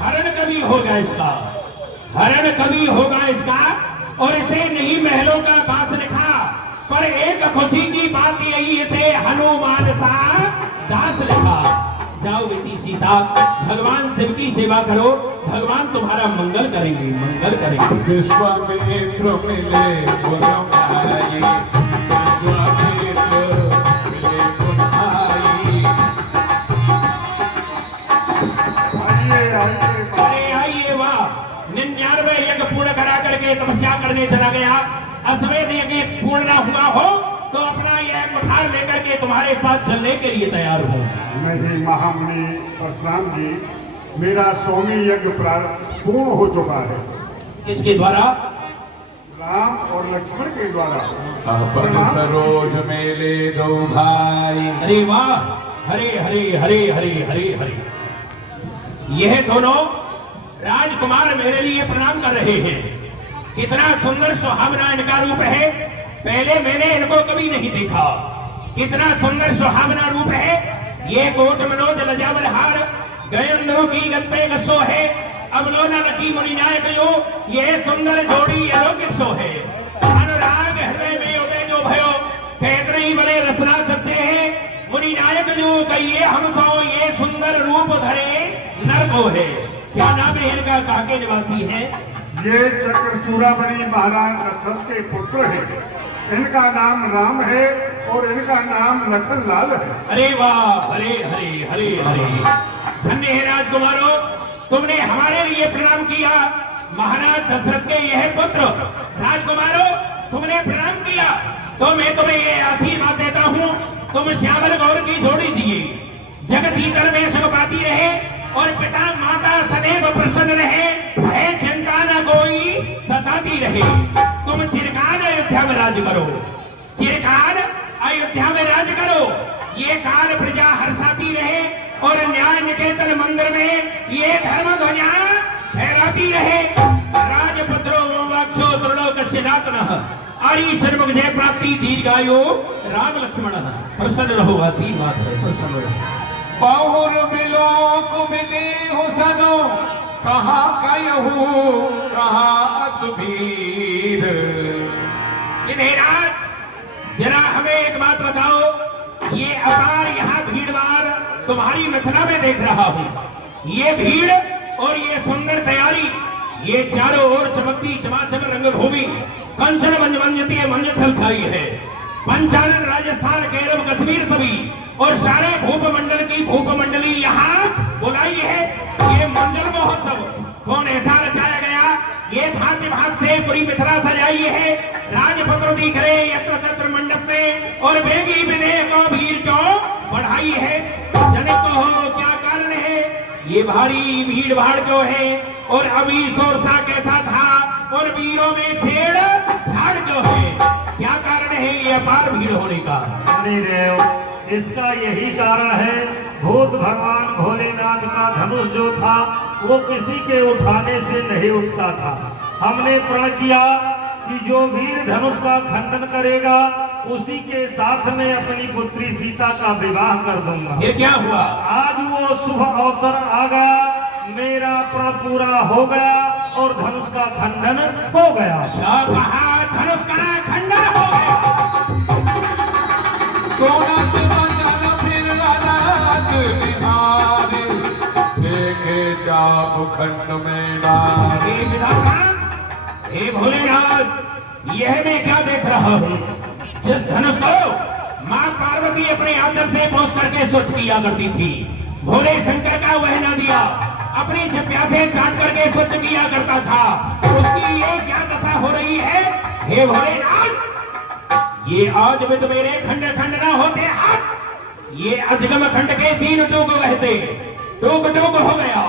हरण कभी होगा इसका हरण कभी होगा इसका और इसे नहीं महलों का वास लिखा पर एक खुशी की बात यही इसे हनुमान सा दास लिखा जाओ बेटी सीता भगवान शिव की सेवा करो भगवान तुम्हारा मंगल करेंगे विश्वामित्र मिले गुरुमाई विश्वामित्र मिले गुरुमाई अरे आइए वाह 99 यज्ञ पूर्ण करा करके तपस्या करने चला गया अश्वमेध यज्ञ पूर्ण ना हुआ हो तो अपना यह कुठार लेकर के तुम्हारे साथ चलने के लिए तैयार हूँ मैं जी महामुनि परशुराम जी मेरा 100वीं यज्ञ पूर्ण हो चुका है किसके द्वारा राम और लक्ष्मण के द्वारा अपन सरोज मेले 2 भाई अरे वाह हरे हरे हरे हरे हरे हरे यह दोनों राजकुमार मेरे लिए प्रणाम कर रहे हैं कितना सुंदर सुहावना इनका रूप है पहले मैंने इनको कभी नहीं देखा कितना सुंदर सुहावना रूप है ये कोट मनोज लजावलहार गयंदो की गत पे गसो है अवलोना लकी मुनि नायक यो ये सुंदर जोड़ी अलौकिक सो है अनुराग हृदय में उदय जो भयो कहते ही बड़े रसना सच्चे हैं मुनि नायक जो कहिए हम सो ये सुंदर रूप धरे नर को है क्या नाम है इनका काके निवासी है ये चक्रचूड़ामणि महाराज दशरथ के पुत्र हैं इनका नाम राम है और इनका नाम लखन लाल है अरे वाह हरे हरे हरे हरे धन्य है राजकुमारों तुमने हमारे लिए प्रणाम किया महाराज दशरथ के यह पुत्र राजकुमारों तुमने प्रणाम किया तो मैं तुम्हें ये आशीर्वाद देता हूँ तुम श्यामल गौर की जोड़ी दिए जगत भीतर में सुखपाती रहे और पिता माता सदैव प्रसन्न रहे है चिंता न कोई सताती रहे तुम चिरकाल अयोध्या में राज करो चिरकाल अयोध्या में राज करो ये काल प्रजा हर्षाती रहे और न्याय निकेतन मंदिर में ये धर्म ध्वजा फहराती रहे राजपुत्रो वाक्षो तृणो कश्यनातनः आरी शर्मक जय प्राप्ति दीर्घायु राम लक्ष्मण। प्रसन्न रहो, आशीर्वाद है, प्रसन्न रहो। बहुर बिलोक बिने हुसनो कहा कयहू कहा अतुधीर। महाराज जरा हमें एक बात बताओ, ये अपार यहाँ भीड़ भाड़ तुम्हारी मिथिला में देख रहा हूँ, ये भीड़ और ये सुंदर तैयारी, ये चारों ओर चमकती चमाचम रंगभूमि कंचन मंजमंजती मंज छल छाई है। पंचानन राजस्थान केरल कश्मीर सभी और सारे भूप मंडल की भूप मंडली यहाँ बुलाई है। ये मंजल महोत्सव कौन ऐसा रचाया गया, ये भांति भांति से पूरी मिथिला सजाई है। राजपत्र दिख रहे यत्र तत्र मंडप में और बेगी विनय को भीड़ क्यों बढ़ाई है। जनित हो क्या कारण है, ये भारी भीड़ भाड़ क्यों है और अभी शोरसा कैसा था और वीरों में छेड़ छाड़ क्यों है, क्या कारण है ये अपार भीड़ होने का। देव, इसका यही कारण है, भूत भगवान भोलेनाथ का धनुष जो था वो किसी के उठाने से नहीं उठता था। हमने प्रण किया कि जो वीर धनुष का खंडन करेगा उसी के साथ में अपनी पुत्री सीता का विवाह कर दूंगा। ये क्या हुआ, आज वो शुभ अवसर आ गया, मेरा प्रण पूरा हो गया और धनुष का खंडन हो गया। कहा धनुष का खंडन हो गया। सोना के बचन फिर रात निहार देखे चाप खंड में डार। हे विधाता, हे भोलेनाथ, यह मैं क्या देख रहा हूँ, जिस धनुष को माँ पार्वती अपने आंचल से पहुंच करके स्वच्छ किया करती थी, भोले शंकर का वह न दिया अपनी जिप्या से चाट करके स्वच्छ किया करता था, उसकी ये क्या दशा हो रही है। हे भोलेनाथ, ये आज भी तो मेरे खंड खंड ना होते हाथ, ये अजगम खंड के 3 टूक बहते, टूक टूक हो गया।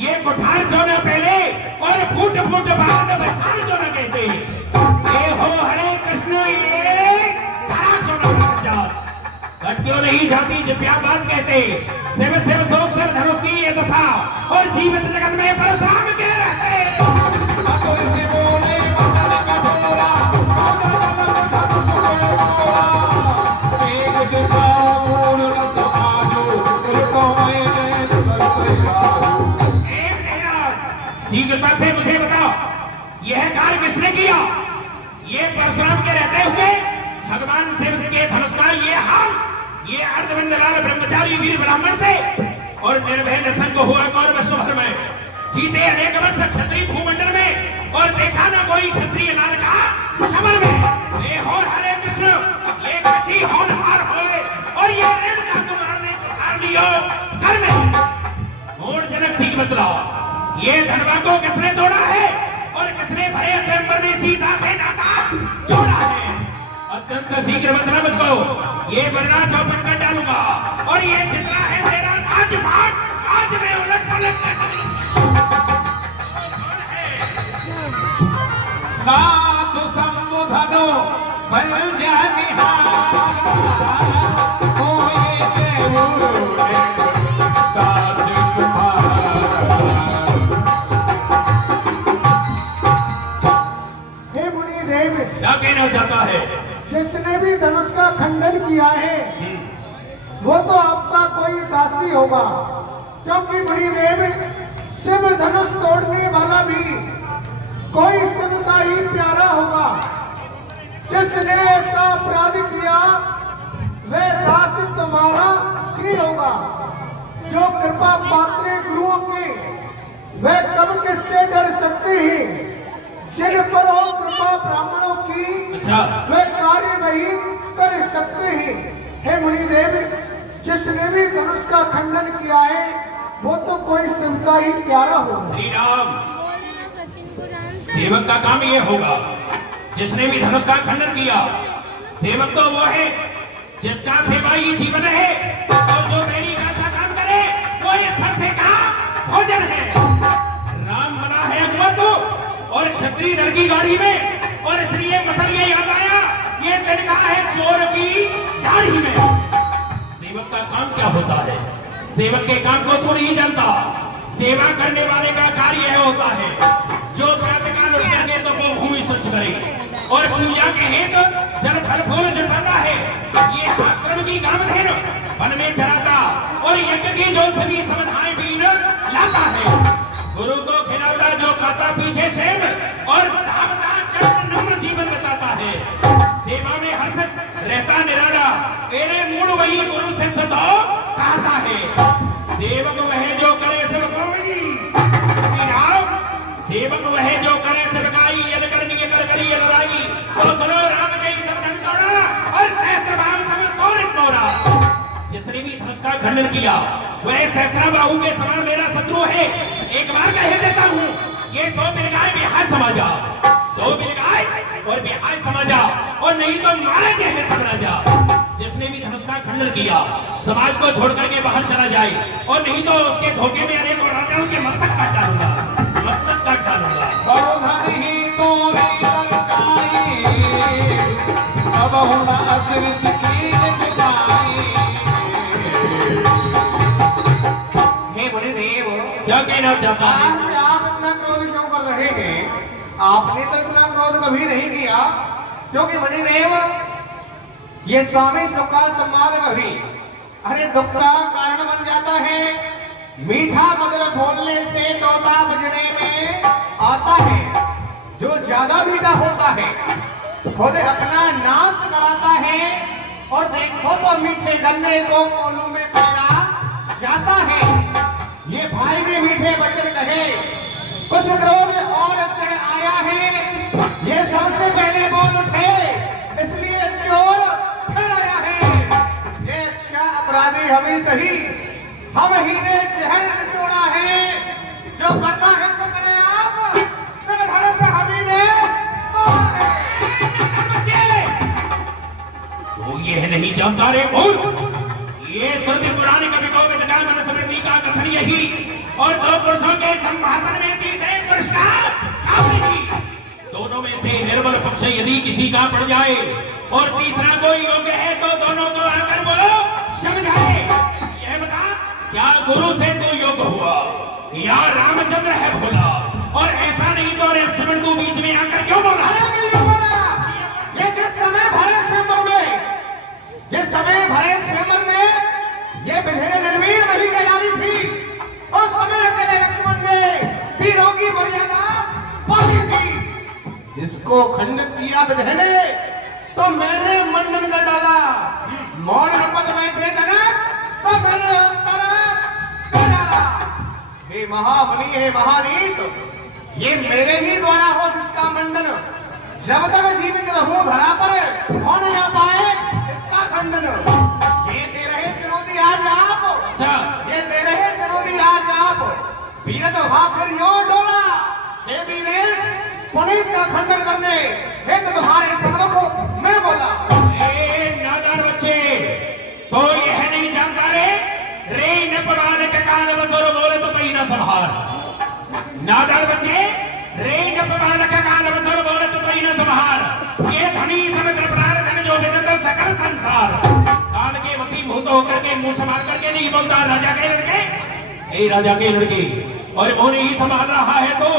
ये कुठार जो न पहले और फूट फूट बाद बसार जो न कहते। ये हो हरे कृष्ण, ये धरा जो न जात, कट क्यों नहीं जाती जिप्या बात कहते। शिव शिव शोक सर धनुष की ये दशा और जीवित जगत में परशुराम के रहते। अतुल से बोले वचन कठोरा, धनुष सुने मोरा। तेग दिखा मूल रत आजो, उनको मैं जय करते राहु। शीघ्रता से मुझे बताओ, यह कार्य किसने किया। ये परशुराम के रहते हुए भगवान शिव के धनुष का ये हाल, ये अर्धविंदलाल ब्रह्मचारी वीर ब्राह्मण से और निर्भय निसंग हुआ कौरव भर में, जीते अनेक वर्ष क्षत्रिय भूमंडल में और देखा ना कोई क्षत्रिय लाल का समर में। ये हो हरे कृष्ण, ये कैसी होनहार होए और ये रेणुका को मारने को हार लियो कर में मोड़ जनक सी बतलाओ। ये धनवा को किसने तोड़ा है और किसने भरे स्वयंवर में सीता से नाता जोड़ा है। अत्यंत शीघ्र बतला मुझको, ये वरना चौपट कर डालूंगा और ये जितना है तेरा राजपाट आज मैं उलट पलट कर नाथ संबोधनो बल जानिहारा, कोई देव दास तुम्हारा। हे मुनि देव, क्या कहना चाहता है। जिसने भी धनुष का खंडन किया है वो तो आपका कोई दासी होगा, क्योंकि मुनि देव शिव धनुष तोड़ने वाला भी कोई शिव का ही प्यारा होगा। जिसने ऐसा अपराध किया वह दास तुम्हारा ही होगा। जो कृपा पात्र गुरुओं की वह कब किससे डर सकते हैं, जिन पर हो कृपा ब्राह्मणों की अच्छा, वह कार्य वही कर सकते हैं। हे मुनि देव, जिसने भी धनुष का खंडन किया है वो तो कोई शिव का ही प्यारा होगा। श्री राम, सेवक का काम यह होगा, जिसने भी धनुष का खंडन किया, सेवक तो वो है जिसका सेवा ही जीवन है और जो मेरी का सा काम करे वो इस फरसे का भोजन है। राम बना है अगुआ और क्षत्रिय दल की गाड़ी में, और इसलिए मसलिए याद आया ये तरीका है चोर की दाढ़ी में। सेवक का काम क्या होता है, सेवक के काम को तू नहीं जानता। सेवा करने वाले का कार्य यह होता है, जो प्रातःकाल उठ करके तो वो भूमि स्वच्छ करे और पूजा के हेतु जल फल फूल जुटाता है। ये आश्रम की कामधेनु वन में चराता और यज्ञ की जो सभी समधाएं बीन लाता है। गुरु को खिलाता जो खाता पीछे शेम और दामदा चरण नम्र जीवन बताता है। सेवा में हर्षित रहता निराला, तेरे मूल वही गुरु से सतो कहता है। सेवक वह जो करे सेवकाई, सेवक वह जो करे सेवकाई, यद करनी कर करी लड़ाई। तो सुनो राम जय सब धन तोड़ा और सहस्त्र भाव सब सौरित मोरा। जिसने भी धनुष का खंडन किया वह सहस्त्र बाहु के समान मेरा शत्रु है। एक बार कह देता हूँ, ये 100 बिलगाय बिहार समाजा, 100 बिलगाय और बिहार समाजा, और नहीं तो मारा जाए सब राजा। जिसने भी धनुष का खंडन किया समाज को छोड़ करके बाहर चला जाए, और नहीं तो उसके धोखे में अनेक राजाओं के मस्तक काट डालूंगा, मस्तक काट डालूंगा। बहुधन ही तोरी लंकाई, अब हुना असुर सकीन गुसाई। हे मुनिदेव, क्या कहना चाहता है? आज से आप इतना क्रोध क्यों कर रहे हैं? आपने तो इतना क्रोध कभी नहीं किया, क्योंकि मुनिदेव ये स्वामी सुख का संवाद कभी अरे दुख का कारण बन जाता है। मीठा मधुर बोलने से तोता बजने में आता है। जो ज्यादा मीठा होता है खुद अपना नाश कराता है, और देखो तो मीठे गन्ने को कोलू में पैरा जाता है। ये भाई ने मीठे वचन कहे, कुछ क्रोध और चढ़ आया है। ये सबसे पहले बोल उठे, इसलिए चोर ठहराया है। ये अच्छा अपराधी हम ही सही, हम ही ने चहल निचोड़ा है। जो करना है सो करे आप, सब धर्म से हम ही ने तोड़ा है। बच्चे तो यह नहीं जानता रे और ये श्रुति पुराण कवि को मन स्मृति का कथन यही, और दो पुरुषों के संभाषण में तीसरे पुरुष का काव्य की। दोनों में से निर्बल पक्ष यदि किसी का पड़ जाए और तीसरा कोई योग्य है तो दोनों को आकर बोलो समझाए। यह बता, क्या गुरु से तू योग्य हुआ या रामचंद्र है भोला? और ऐसा नहीं तो लक्ष्मण तू बीच में आकर क्यों बोला? ये जिस समय भरे स्वयंवर में, जिस समय भरे स्वयंवर में ये बिधेरे रणवीर नहीं गयाली थी, उस समय अकेले लक्ष्मण ने वीरों की मर्यादा पाली थी। जिसको खंडित किया बिधेरे तो मैंने मंडन कर डाला। मौन पद बैठे जनक तो मैंने उत्तर कर डाला। हे महामुनि, हे महानीत, ये मेरे ही द्वारा हो जिसका मंडन। जब तक जीवित रहूं धरा पर होने ना पाए इसका खंडन। ये दे रहे चुनौती आज आप, अच्छा ये दे रहे चुनौती आज आप। वीरत वहां फिर यो डोला, हे वीरेश, पुलिस का खंडन करने हे तो तुम्हारे सम्मुख मैं बोला। नादान बच्चे, तो यह नहीं जानता रे नपवान का कान बसरो बोले तो पही ना संभार। नादान बच्चे, रे नपवान का कान बसरो बोले तो पही ना संभार। ये धनी समुद्र प्रारधन जो विदत सकल संसार। कान के वसीभूत होकर के मुंह संभाल करके नहीं बोलता राजा के लड़के, ए राजा के लड़के, और वो नहीं संभाल रहा है तो,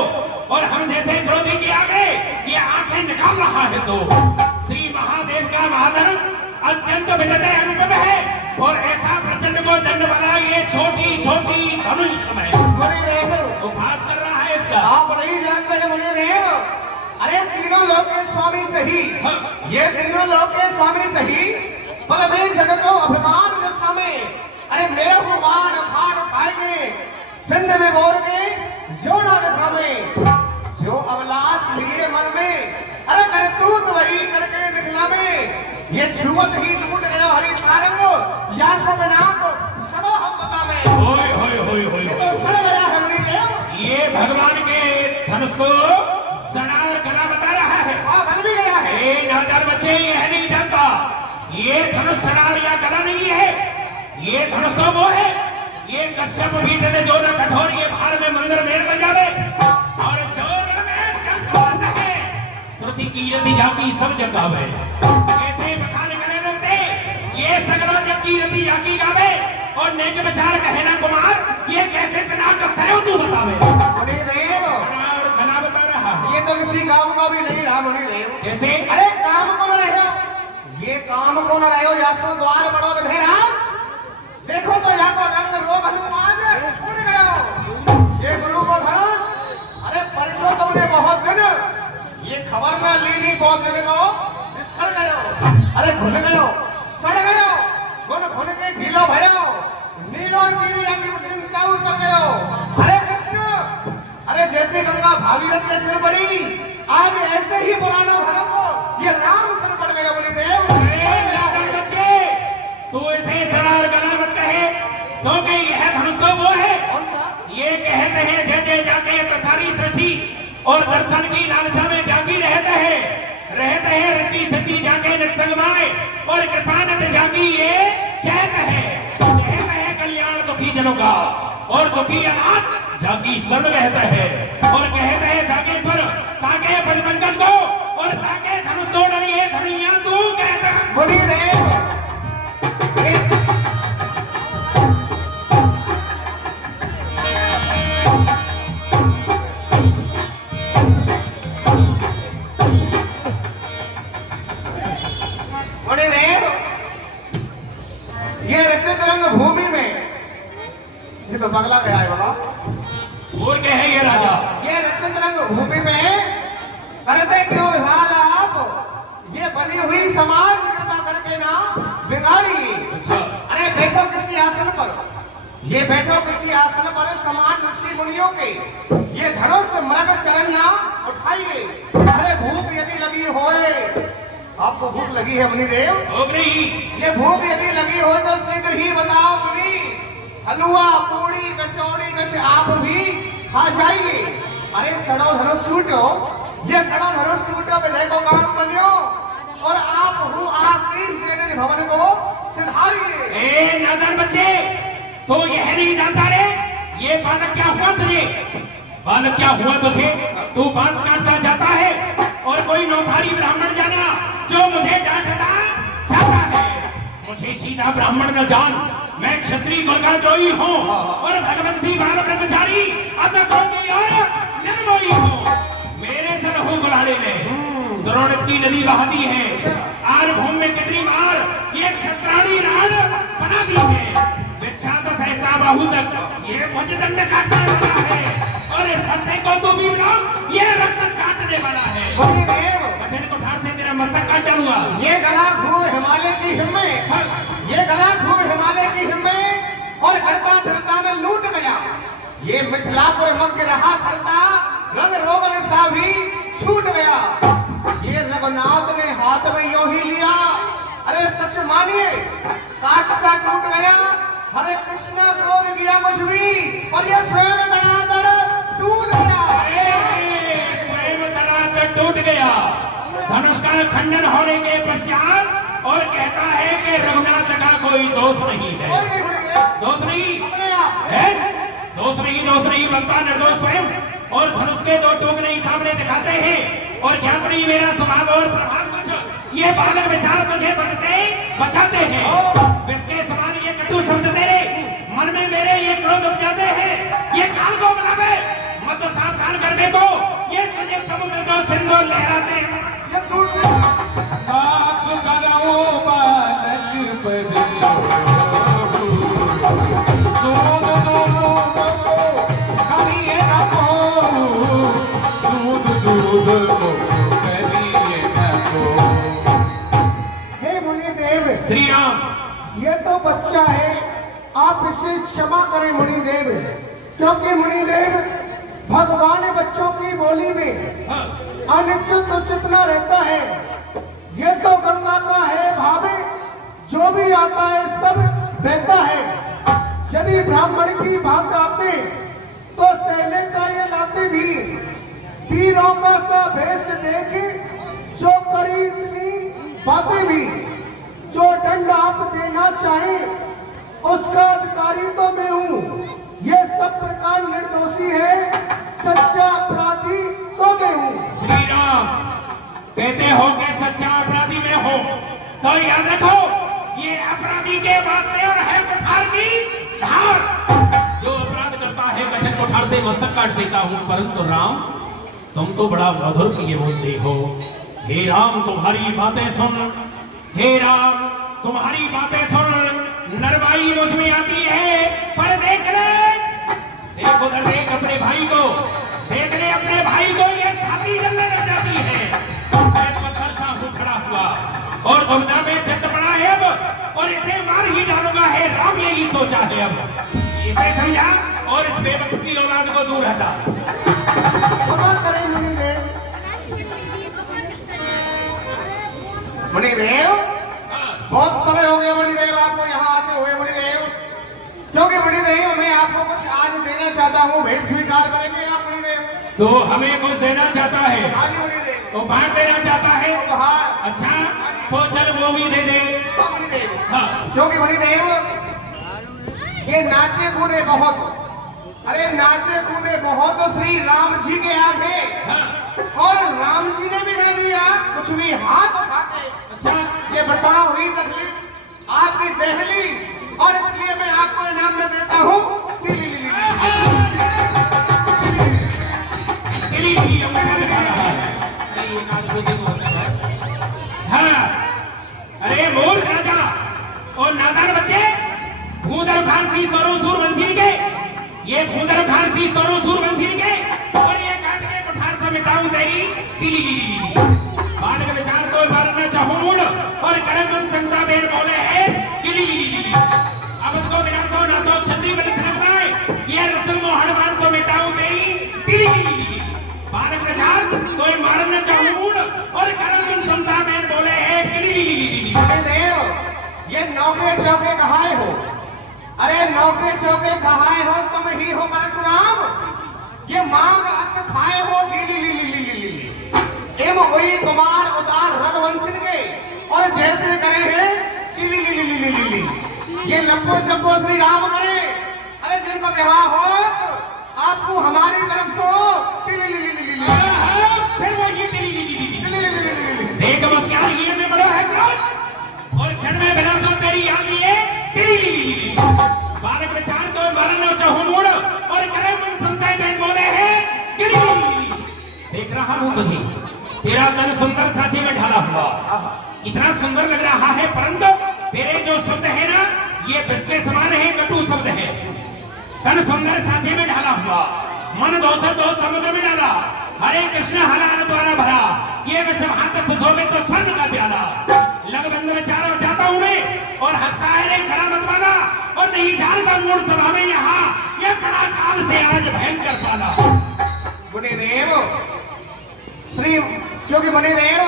और हम जैसे क्रोधी के आगे ये आंखें निकाल रहा है तो। श्री महादेव का महाधनुष अत्यंत विदते अनुपम है, और ऐसा प्रचंड को दंड वाला ये छोटी छोटी धनुष है। मुनिदेव उपहास कर रहा है इसका। आप नहीं जानते हैं मुनिदेव, अरे तीनों लोक के स्वामी सही, ये तीनों लोक के स्वामी सही, बल में जग को अभिमान दशा में, अरे मेरे को मान खान उठाएंगे सिंध में बोर के जो ना दिखावे। जो अवलास लिए मन में, अरे करतूत वही करके दिखलावे। ये छुवत ही टूट गया हरि सारंग, या सब नाप सबो हम बतावे। होय होय होय होय, ये तो सड़ गया है मुनिदेव। ये भगवान के धनुष को सड़ार कला बता रहा है। हाँ बन भी गया है। ए नादान बच्चे, यह नहीं जानता ये धनुष सड़ार या कला नहीं है। ये धनुष तो वो है, ये कश्यप बीत दे जो न कठोर, ये भार में मंदिर मेर बजावे, और चोर में कंकवत है। श्रुति की रति जाकी सब जगावे, कैसे बखान करे लगते, ये सगला जब की रति जाकी गावे, और नेक विचार कहे ना कुमार, ये कैसे बिना कसरे तू है मुनिदेव। कैसे? अरे काम को न रहो, ये काम को न रहो, यासो द्वार बड़ो विधेयराज। देखो तो यहाँ को रंग रोग हनुमान उड़ गयो। ये गुरु को धनुष, अरे परिको तुमने बहुत दिन, ये खबर न लीली बहुत दिन को सड़ गयो, अरे घुन गयो, सड़ गयो, घुन के ढीलो भयो, नीलो नीली अग्नि चिंता उतर गयो। अरे कृष्ण, अरे जैसे गंगा भागीरथ के सिर पड़ी, आज ऐसे ही पुराना धनुष ये राम सिर पड़ गया मुनिदेव। बच्चे, तू इसे सड़ा और गला मत कहे, क्योंकि यह धनुष तो वो है, कौन सा? ये कहते हैं जय जय जाके तो सारी सृष्टि और दर्शन की लालसा में जागी रहते हैं रति सती जाके नत्संग माए और कृपा नत जागी ये चैत है कल्याण दुखी जनों का और दुखी अनाथ जागी सर्व रहता है और कहते हैं जागेश्वर ताके पद पंकज को और ताके धनुष तोड़ ये धनुया तू कहता मुनिदेव। ये रचित रंग भूमि में, ये तो बगला गया है बाबा। और क्या है ये राजा? ये रचित रंग भूमि में करते क्यों विवाद आप? ये बनी हुई समाज कृपा करके ना बिगाड़ी। अच्छा, अरे बैठो किसी आसन पर, ये बैठो किसी आसन पर समान ऋषि मुनियों के, ये धनुष मृग चरण ना उठाइए। अरे भूख यदि लगी होए, आपको भूख लगी है मुनिदेव? ये भूख यदि लगी हो तो शीघ्र ही बताओ मुनि, हलवा पूड़ी कचौड़ी कुछ आप भी खा जाइए। अरे सड़ो धनुष टूटो, ये सड़ो धनुष टूटो पे देखो काम बनियो और आप हूँ आशीष देने भवन को सिधारिए। ए नादान बच्चे, तो यह नहीं जानता रे ये बालक क्या हुआ तुझे? बालक क्या हुआ तुझे? तू बात काटता जाता है और कोई नौधारी ब्राह्मण जाना जो मुझे डांटता जाता है। मुझे सीधा ब्राह्मण न जान, मैं क्षत्रिय कुल का द्रोही हूँ और भगवंशी बाल ब्रह्मचारी अतकोदी और निर्मोही हूँ। मेरे से लहू कुल्हाड़े ने सुरोणत की नदी बहा दी है। आर भूमि में कितनी बार ये क्षत्राणी राड बना दी है। विक्षात सहसा बाहु तक ये मुझे दंड काटने वाला है और फंसे को तू भी मिला ये रक्त चाटने वाला है। कठिन कुठार से तेरा मस्तक काट डालूंगा। ये गला घूम हिमालय की हिम्मत, ये गला घूम हिमालय की हिम्मत और करता धरता में लूट गया। ये मिथिलापुर मध्य रहा सरता, रंग रोगन सा भी छूट गया। ये रघुनाथ ने हाथ में यूं ही लिया, अरे सच मानिए काट सा टूट गया। हरे कृष्ण रोग दिया कुछ भी और ये स्वयं धड़ाधड़ टूट गया। स्वयं धड़ाधड़ टूट गया। धनुष का खंडन होने के पश्चात और कहता है कि रघुनाथ का कोई दोष नहीं है। दोष नहीं है, दोष नहीं बनता निर्दोष स्वयं। और धनुष के दो टोकने ही सामने दिखाते हैं और ज्ञात नहीं मेरा स्वभाव और प्रभाव कुछ। ये बालक विचार तुझे पद से बचाते हैं। इसके समान ये कटु शब्द तेरे मन में मेरे ये क्रोध उपजाते हैं। ये काल को बुलावे मत सावधान करने को, ये तुझे समुद्र तो सिंधु लहराते हैं। हे मुनिदेव, श्री राम, ये तो बच्चा है, आप इसे क्षमा करें मुनिदेव, क्योंकि मुनिदेव भगवान बच्चों की बोली में अनिश्चित उचित न रहता है। ये तो गंगा का है भावे, जो भी आता है सब बहता है। यदि ब्राह्मण की बात आते तो सहले का ये लाते भी, वीरों का सा भेष देख जो करी इतनी बातें भी। जो दंड आप देना चाहे उसका अधिकारी तो मैं हूँ। ये सब प्रकार निर्दोषी है, सच्चा अपराधी तो मैं हूँ। श्री राम, कहते हो कि सच्चा अपराधी में हो तो याद रखो ये अपराधी के वास्ते और है कुठार की धार। जो अपराध करता है कठिन कुठार से मस्तक काट देता हूँ, परंतु राम तुम तो बड़ा मधुर प्रिय बोलते हो। हे राम तुम्हारी बातें सुन, हे राम तुम्हारी बातें सुन, नरवाई मुझ में आती है, पर देख ले, देख उधर देख अपने भाई को, देख ले अपने भाई को, ये छाती जलने लग जाती है। मैं पत्थर सा हूँ खड़ा हुआ और दुविधा में चित्त पड़ा है अब, और इसे मार ही डालूंगा। है राम यही सोचा है अब, इसे समझा और इस बेवकूफ की औलाद को दूर हटा। क्षमा करें मुनिदेव। मुनिदेव, बहुत समय हो गया मुनिदेव आपको यहाँ आते हुए मुनिदेव, क्योंकि मुनिदेव मैं आपको कुछ आज देना चाहता हूँ, भेंट स्वीकार करेंगे आप मुनिदेव? तो हमें कुछ देना चाहता है? हाँ जी मुनिदेव। तो बांट देना चाहता है? उपहार। अच्छा तो चल वो भी दे दे। हाँ मुनिदेव। हाँ। क्योंकि मुनिदेव ये नाचे कूदे बहुत, अरे नाचे कूदे बहुत श्री राम जी के आगे, और राम जी ने भी नहीं दिया कुछ भी हाथ उठा के। अच्छा ये बताओ हुई तकलीफ आपकी देख ली, और इसलिए मैं आपको इनाम में देता हूँ। हाँ, अरे मूर्ख राजा और नादान बच्चे, भूदर खान सी तोरो सूरवंशी के, ये भूदर खान सी तोरो सूरवंशी के, और ये काट के कुठार से मिटाऊं तेरी तिली। बालक विचार तो मारना चाहूं मूल, और करम संता बेर बोले है तिली। अब इसको बिना सो ना सो छतरी में लक्षण बनाए, ये रसम मोहन मार सो मिटाऊं तेरी तिली। बालक विचार तो मारना चाहूं मूल, और करम संता बेर बोले है तिली। देव ये नौके चौके कहाए हो? अरे नौके चौके कहाए हो तुम ही हो परशुराम, ये मांग अस खाए हो गिली। एम हुई कुमार उतार रघुवंशन के, और जैसे करे हैं चिली। ये लप्पो चप्पो श्री राम करे, अरे जिनको विवाह हो आपको हमारी तरफ से फिर वो ये देख मुस्कान लिए में बड़ा है क्रोध, और क्षण में बिना सो तेरी याद लिए तिली। बालक विचार तो मारना चाहूं मूड, और करे मन संताय में बोले है तिली। देख रहा हूं तुझे, तेरा तन सुंदर साचे में ढाला हुआ, इतना सुंदर लग रहा है, परंतु तेरे जो शब्द है ना, ये विष के समान है, कटु शब्द है। तन सुंदर साचे में ढाला हुआ, मन दोष तो समुद्र में डाला, हरे कृष्ण हलाल द्वारा भरा, ये विषम हाथ सुशोभित तो स्वर्ण का प्याला। लगबंध विचार बचाता हूं मैं, और हंसता है रे खड़ा मत वाला, और नहीं जानता मूड सभा में यहाँ, ये बड़ा काल से आज भयंकर पाला। मुनिदेव श्री, क्योंकि मुनिदेव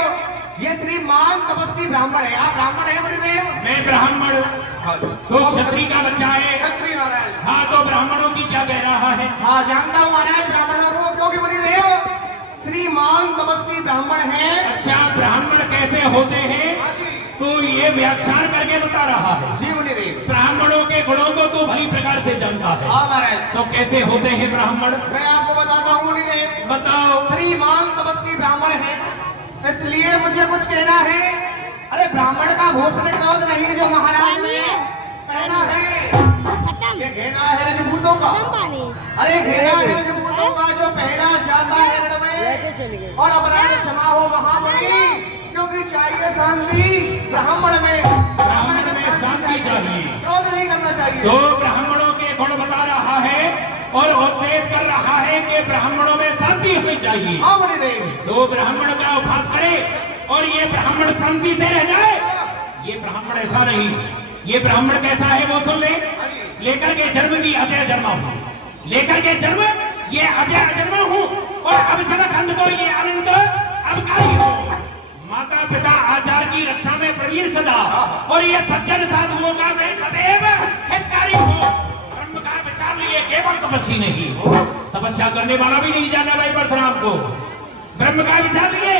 ये श्रीमान तपस्वी ब्राह्मण है, आप ब्राह्मण है मुनिदेव? मैं ब्राह्मण, तो क्षत्रिय का बच्चा है। क्षत्रिय महाराज। हाँ तो ब्राह्मणों की क्या कह रहा है? हाँ जानता हूँ महाराज ब्राह्मणों को, क्योंकि मुनिदेव श्रीमान तपस्वी ब्राह्मण है। अच्छा ब्राह्मण कैसे होते हैं तो ये व्याख्यान करके बता रहा है। जी मुनिदेव। ब्राह्मणों के गुणों को तो भली प्रकार से जानता है। हाँ महाराज। तो कैसे होते हैं ब्राह्मण? मैं आपको बताता हूँ मुनिदेव। बताओ। श्रीमान तपस्वी ब्राह्मण है, इसलिए मुझे कुछ कहना है। अरे ब्राह्मण का भूषण क्रोध नहीं जो महाराज ने कहना है, ये घेना है रजपूतों का। अरे घेना है रजपूतों का जो पहना जाता है रण में, और अपराध क्षमा हो महाबली, क्योंकि चाहिए शांति ब्राह्मण में। ब्राह्मण में शांति चाहिए, क्रोध नहीं करना चाहिए। तो ब्राह्मणों के गुण बता रहा है और उपदेश कर रहा है कि ब्राह्मणों में शांति होनी चाहिए। हाँ मुनिदेव। तो ब्राह्मण का उपहास करे और ये ब्राह्मण शांति से रह जाए, ये ब्राह्मण ऐसा नहीं। ये ब्राह्मण कैसा है वो सुन ले। लेकर के जन्म भी अजय जन्मा हूँ, लेकर के जन्म ये अजय अजन्मा हूँ, और अब जनखंड को ये अनंत अवकारी हूँ। माता पिता आचार की रक्षा में प्रवीण सदा, और ये सज्जन साधुओं का मैं सदैव हितकारी हूँ। ब्रह्म का विचार लिए केवल तपस्वी नहीं, तपस्या करने वाला भी नहीं जाना भाई परशुराम को। ब्रह्म का विचार लिए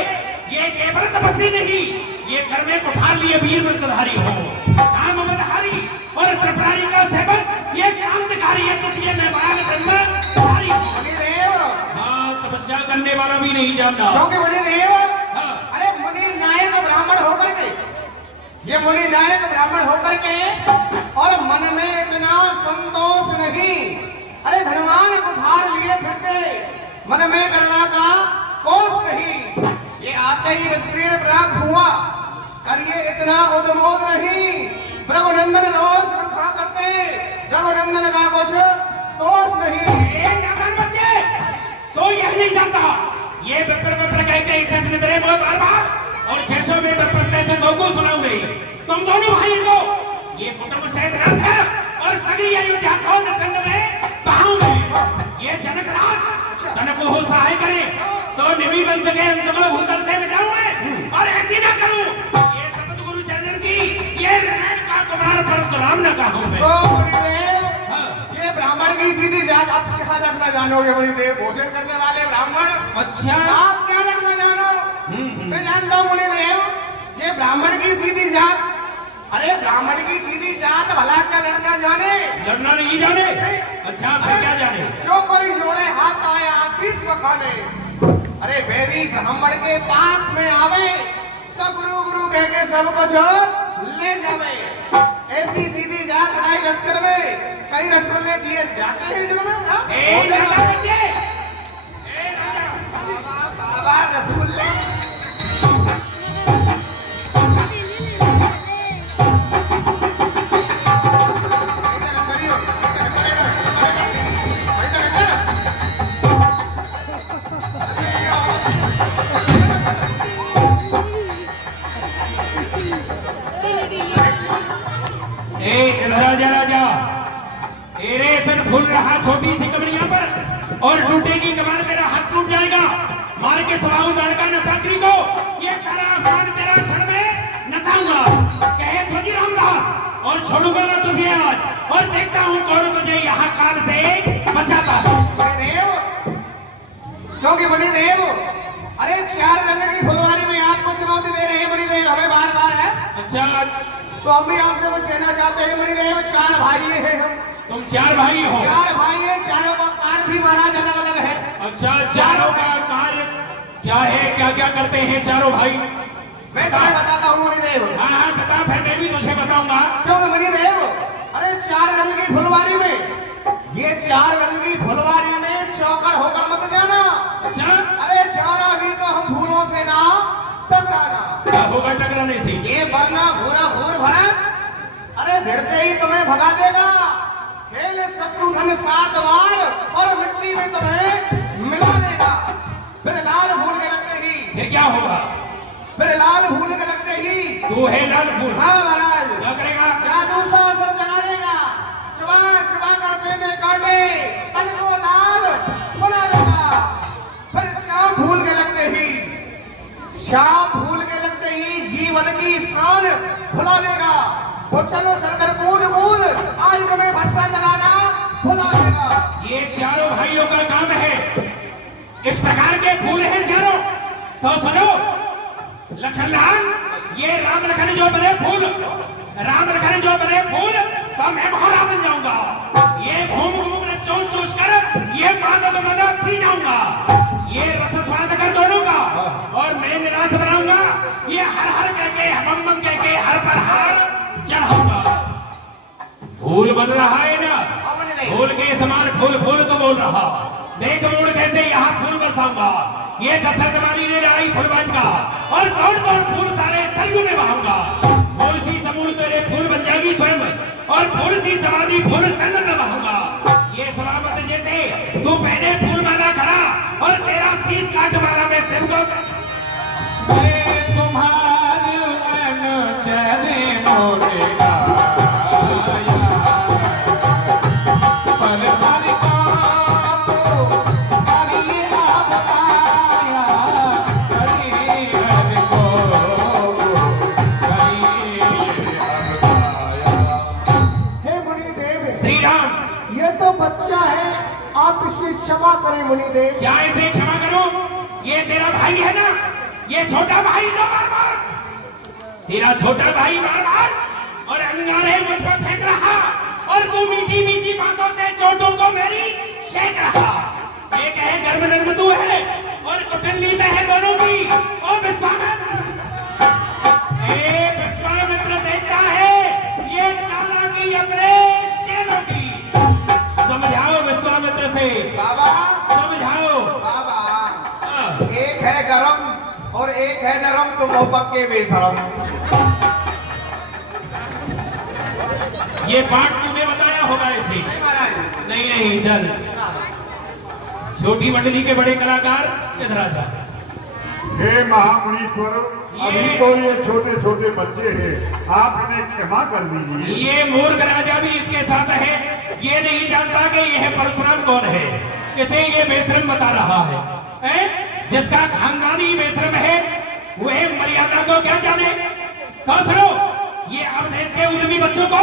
ये केवल तपस्वी नहीं, ये कर्मे कुठार लिए वीर व्रतधारी हो, काम मदहारी और त्रिपुरारी का सेवन ये क्रांतिकारी है। तुझे मैं बाल ब्रह्मचारी हूँ। मुनिदेव। हाँ तपस्या करने वाला भी नहीं जानता। क्योंकि मुनिदेव, हाँ। अरे मुनि नायक ब्राह्मण होकर के, ये मुनि नायक ब्राह्मण होकर के, और मन में इतना संतोष नहीं। अरे धनवान कुठार लिए फिरते, मन में करना का ये आते ही वित्तीर्ण प्राप्त हुआ। करिए इतना उद्मोद नहीं, रघुनंदन रोज प्रथा करते, रघुनंदन का कुछ दोष नहीं। नादान बच्चे, तो यह नहीं जानता ये बेपर कह के इसे निद्रे में बार बार और 600 में बेपर कैसे दो को सुनाऊंगे। तुम दोनों भाई को ये कुटुंब सहित नाश है और सगरी अयोध्या को संग में बहाऊंगे। ये जनक राज तन को हो सहाय करे तो निवि बन सके अंशगुण भूतल से मिटाऊंगे और ऐसी न करूं। ये शपथ गुरु चंदन की ये रैन का कुमार परशुराम न कहूं मैं। तो मुनिदेव, ये ब्राह्मण की सीधी जात आप क्या लगना जानोगे मुनिदेव? भोजन करने वाले ब्राह्मण। अच्छा, आप क्या लगना जानो? मैं जानता हूँ मुनिदेव, ये ब्राह्मण की सीधी जात। अरे ब्राह्मण की सीधी जात भला क्या लड़ना जाने? लड़ना नहीं जाने? अच्छा, फिर क्या जाने? जो कोई जोड़े हाथ आए आशीष बखाने। अरे बेबी ब्राह्मण के पास में आवे तो गुरु गुरु कह के सब कुछ ले जावे। ऐसी सीधी जात आई लश्कर में कई रसगुल्ले दिए जाते हैं दिल में। बच्चे, बाबा रसगुल्ले राजा एरेसन भूल रहा छोटी सी कमरिया पर और टूटेगी कमान तेरा हाथ टूट जाएगा। मार के स्वाऊ लड़का नसाचरी को ये सारा अभिमान तेरा क्षण में नसाऊंगा। कहे ध्वजी रामदास और छोड़ूंगा ना तुझे आज और देखता हूँ कौन तुझे यहाँ कान से बचाता है। मुनिदेव, क्योंकि मुनिदेव अरे 4 रंग की फुलवारी में आपको चुनौती दे रहे हैं मुनिदेव, हमें बार बार है। अच्छा, तो हम भी आपसे कुछ कहना चाहते हैं मुनिदेव। 4 भाई हैं हम। तुम 4 भाई हो? 4 भाई हैं, चारों का कार्य भी महाराज अलग अलग है। अच्छा, चारों का कार्य क्या है? क्या क्या करते हैं चारों भाई? मैं तुम्हें बताता हूँ मुनिदेव। हाँ बता, फिर मैं भी तुझे बताऊंगा। क्योंकि मुनिदेव अरे 4 रंग की फुलवारी में, ये 4 रंग की फुलवारी में चौकर होकर मत जाना। अच्छा, अरे जाना भी तो हम फूलों से ना टकराना। क्या होगा टकराने से? ये वरना भूरा भूर भरा, अरे भिड़ते ही तुम्हें भगा देगा। खेल शत्रुघ्न 7 बार और मिट्टी में तुम्हें मिला देगा। फिर लाल फूल के लगते ही, फिर क्या होगा? फिर लाल फूल के लगते ही तू है लाल फूल? हाँ महाराज। क्या करेगा? जादू सा असर जगा देगा। चबा चबा कर पेने काटे तन को लाल बना देगा। फिर श्याम फूल के लगते ही, श्याम फूल के लगते ही जीवन की शान भुला देगा। वो चलो चलकर कूद कूद आज तुम्हें भरसा चलाना भुला देगा। ये चारों भाइयों का काम है। इस प्रकार के फूल हैं चारों। तो सुनो लखनलाल, ये राम लखन जो बने फूल, राम लखन जो बने फूल, तो मैं भौरा बन जाऊंगा। ये घूम घूम चूस चूस कर ये मादक मदक पी जाऊंगा। ये रस स्वाद कर दोनों का और मैं निराश बनाऊंगा। ये हर हर कहके हम बम कहके हर पर हार चढ़ाऊंगा। फूल बन रहा है ना, फूल के समान फूल फूल तो बोल रहा। देख मोड़ कैसे यहाँ फूल बरसाऊंगा। ये दशरथ वाली ने लड़ाई फूलबाज का और तोड़ तोड़ फूल सारे सरयू में बहाऊंगा। फूल सी समूल तेरे फूल बन जाएगी स्वयं और फूल सी समाधि फूल संग में बहाऊंगा। ये सलामत जैसे तू पहले फूल माला खड़ा और तेरा शीश काट वाला मैं सिर को तुम्हारे मन चले मोरेगा बच्चा है, आप इसे क्षमा करें मुनिदेव। क्या इसे क्षमा करूं? ये तेरा भाई है ना, ये छोटा भाई तो बार बार तेरा छोटा भाई बार बार और अंगारे मुझ पर फेंक रहा और तू मीठी मीठी बातों से चोटों को मेरी सेक रहा। एक है गर्म नर्म तू है और कुटुंबीता है दोनों की। और विश्वामित्र देखता है ये चालाकी अपने चेलों की। समझाओ विश्वामित्र से। बाबा समझाओ। बाबा, एक है गरम और एक है नरम तुम हो पक्के बेशरम। ये पाठ तूने बताया होगा ऐसे। नहीं नहीं चल, छोटी मंडली के बड़े कलाकार इधर आ जा। हे महामुनीश्वर, अभी तो ये छोटे छोटे बच्चे हैं, आप इन्हें क्षमा कर दीजिए। ये मूर्ख राजा भी इसके साथ है, ये नहीं जानता कि यह परशुराम कौन है, इसे ये बेशरम बता रहा है? जिसका खानदान ही बेशरम है वह मर्यादा को क्या जाने। तो सुनो, ये अवधेश के उद्यमी बच्चों को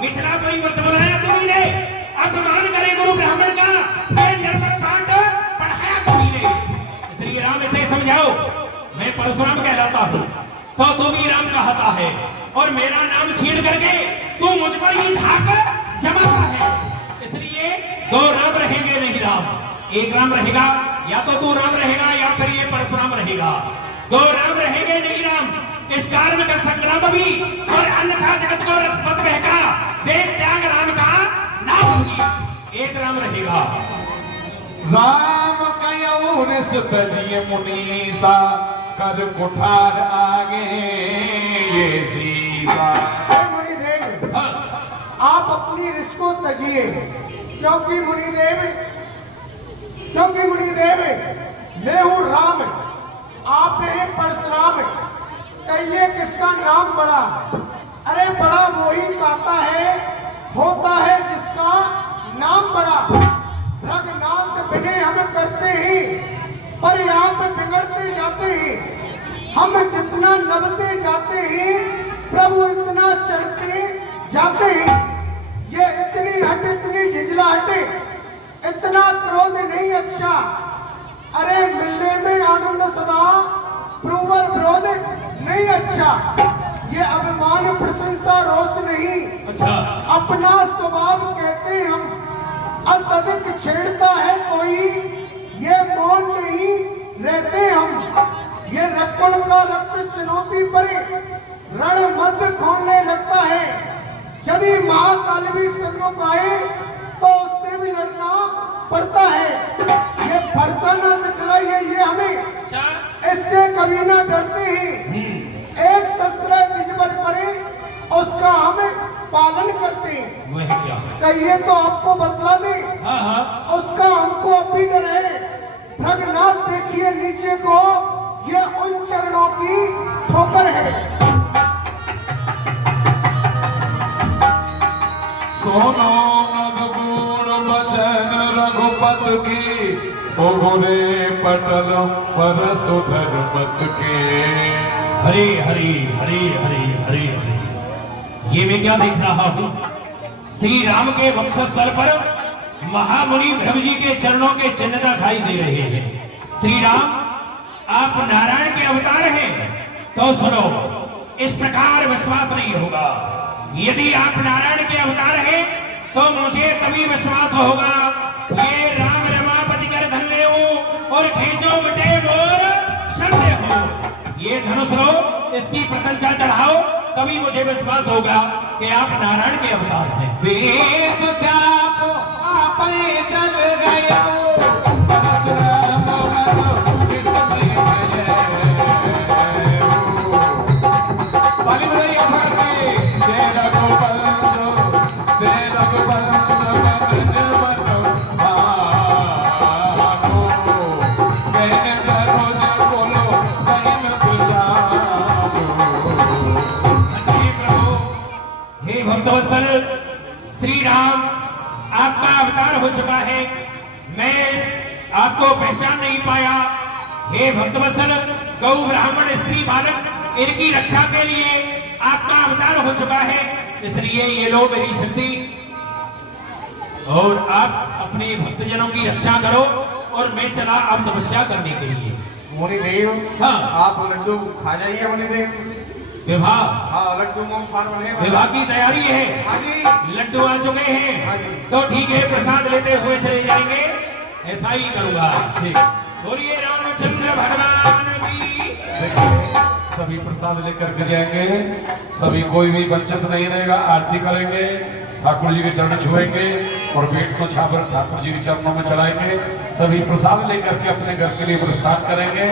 मिथिलापुरी मत बनाया तुम्ही ने, अपमान करे गुरु ब्राह्मण का, ये निर्मल पाठ पढ़ाया तुम्ही ने। इसलिए राम इसे समझाओ, मैं परशुराम कहलाता हूँ तो तू भी राम कहता है, और मेरा नाम छीन करके तू मुझ पर ही धाक जमाता है। इसलिए दो राम रहेंगे नहीं राम, एक राम रहेगा, या तो तू राम रहेगा या फिर ये परशुराम रहेगा। दो राम रहेंगे नहीं राम, इस कारण का संग्राम भी, और अन्यथा जगत को मत बहका, देव त्याग राम का नाम भी, एक राम रहेगा। राम कयऊ रिस तजिए मुनीसा, कर कुठार आगे ये सीसा। मुनिदेव, हाँ, आप अपनी रिस को तजिए, क्योंकि मुनिदेव मैं हूँ राम, आप हैं परशुराम। कहिए किसका नाम बड़ा? अरे बड़ा वही कहता है, होता है जिसका नाम बड़ा। रघुनाथ बिने हम करते ही, पर यहाँ पे बिगड़ते जाते हैं। हम जितना नबते जाते हैं, प्रभु इतना चढ़ते जाते हैं। ये इतनी हट, इतनी झिझलाहट, इतना क्रोध नहीं अच्छा। अरे मिलने में आनंद सदा, प्रूवर विरोध नहीं अच्छा। ये अभिमान प्रशंसा रोष नहीं, अच्छा अपना स्वभाव कहते हम। अत्यधिक छेड़ता है कोई, ये मौन नहीं रहते हम। ये रक्कुल का रक्त चुनौती पर रण मध्य खोलने लगता है। यदि महाकाल भी सम्मुख आए तो उससे भी लड़ना पड़ता है। ये फरसा न दिखलाइए ये हमें, इससे कभी ना डरते हैं। एक शस्त्र निज पर पड़े उसका हम पालन करते हैं। वह क्या? कहिए तो आपको बतला दे, हाँ हाँ, उसका हमको अभी डर है। भगनाथ देखिए नीचे को, ये उन चरणों की ठोकर है। सोनो नदगुण बचन रघुपत की, उगुरे पटल पर सुधर मत के। हरे हरे हरे हरे हरे हरे। ये मैं क्या देख रहा हूँ? श्री राम के वक्षस्थल पर महामुनि भृगु जी के चरणों के चिन्ह दिखाई दे रहे हैं। श्री राम, आप नारायण के अवतार हैं, तो सुनो, इस प्रकार विश्वास नहीं होगा। यदि आप नारायण के अवतार हैं तो मुझे तभी विश्वास होगा। ये राम रमापति कर धन ले और खींचो मिटे मोर संदेह हो। ये धनुष लो, इसकी प्रशंसा चढ़ाओ, तभी मुझे विश्वास होगा कि आप नारायण के अवतार हैं। देख चाप आपे चल गया, परशुराम मन विस्मय है। ताली बजाइए भगत की। दे रघुवंश मन जवन भागो, कह रोज बोलो कहीं न बुझाओ। हे प्रभु, हे भक्तवत्सल श्री राम, आपका अवतार हो चुका है, मैं आपको पहचान नहीं पाया। हे भक्तवत्सल, गौ ब्राह्मण स्त्री बालक इनकी रक्षा के लिए आपका अवतार हो चुका है, इसलिए ये लो मेरी शक्ति, और आप अपने भक्तजनों की रक्षा करो, और मैं चला अब तपस्या करने के लिए। मुनिदेव, हाँ। आप लड्डू खा जाइए मुनिदेव। विवाह हाँ, लड्डू मूंग फाड़ बने। विवाह की तैयारी है, हाँ जी। लड्डू आ चुके हाँ हैं, जी। तो ठीक है, प्रसाद लेते हुए चले जाएंगे, ऐसा ही करूंगा। ठीक। बोलिए रामचंद्र भगवान की। देखिए, सभी प्रसाद लेकर के जाएंगे, सभी कोई भी वंचित नहीं रहेगा। आरती करेंगे, ठाकुर जी के चरण छुएंगे और पेट को छापर ठाकुर जी के चरणों में चढ़ाएंगे। सभी प्रसाद लेकर के अपने घर के लिए प्रस्थान करेंगे।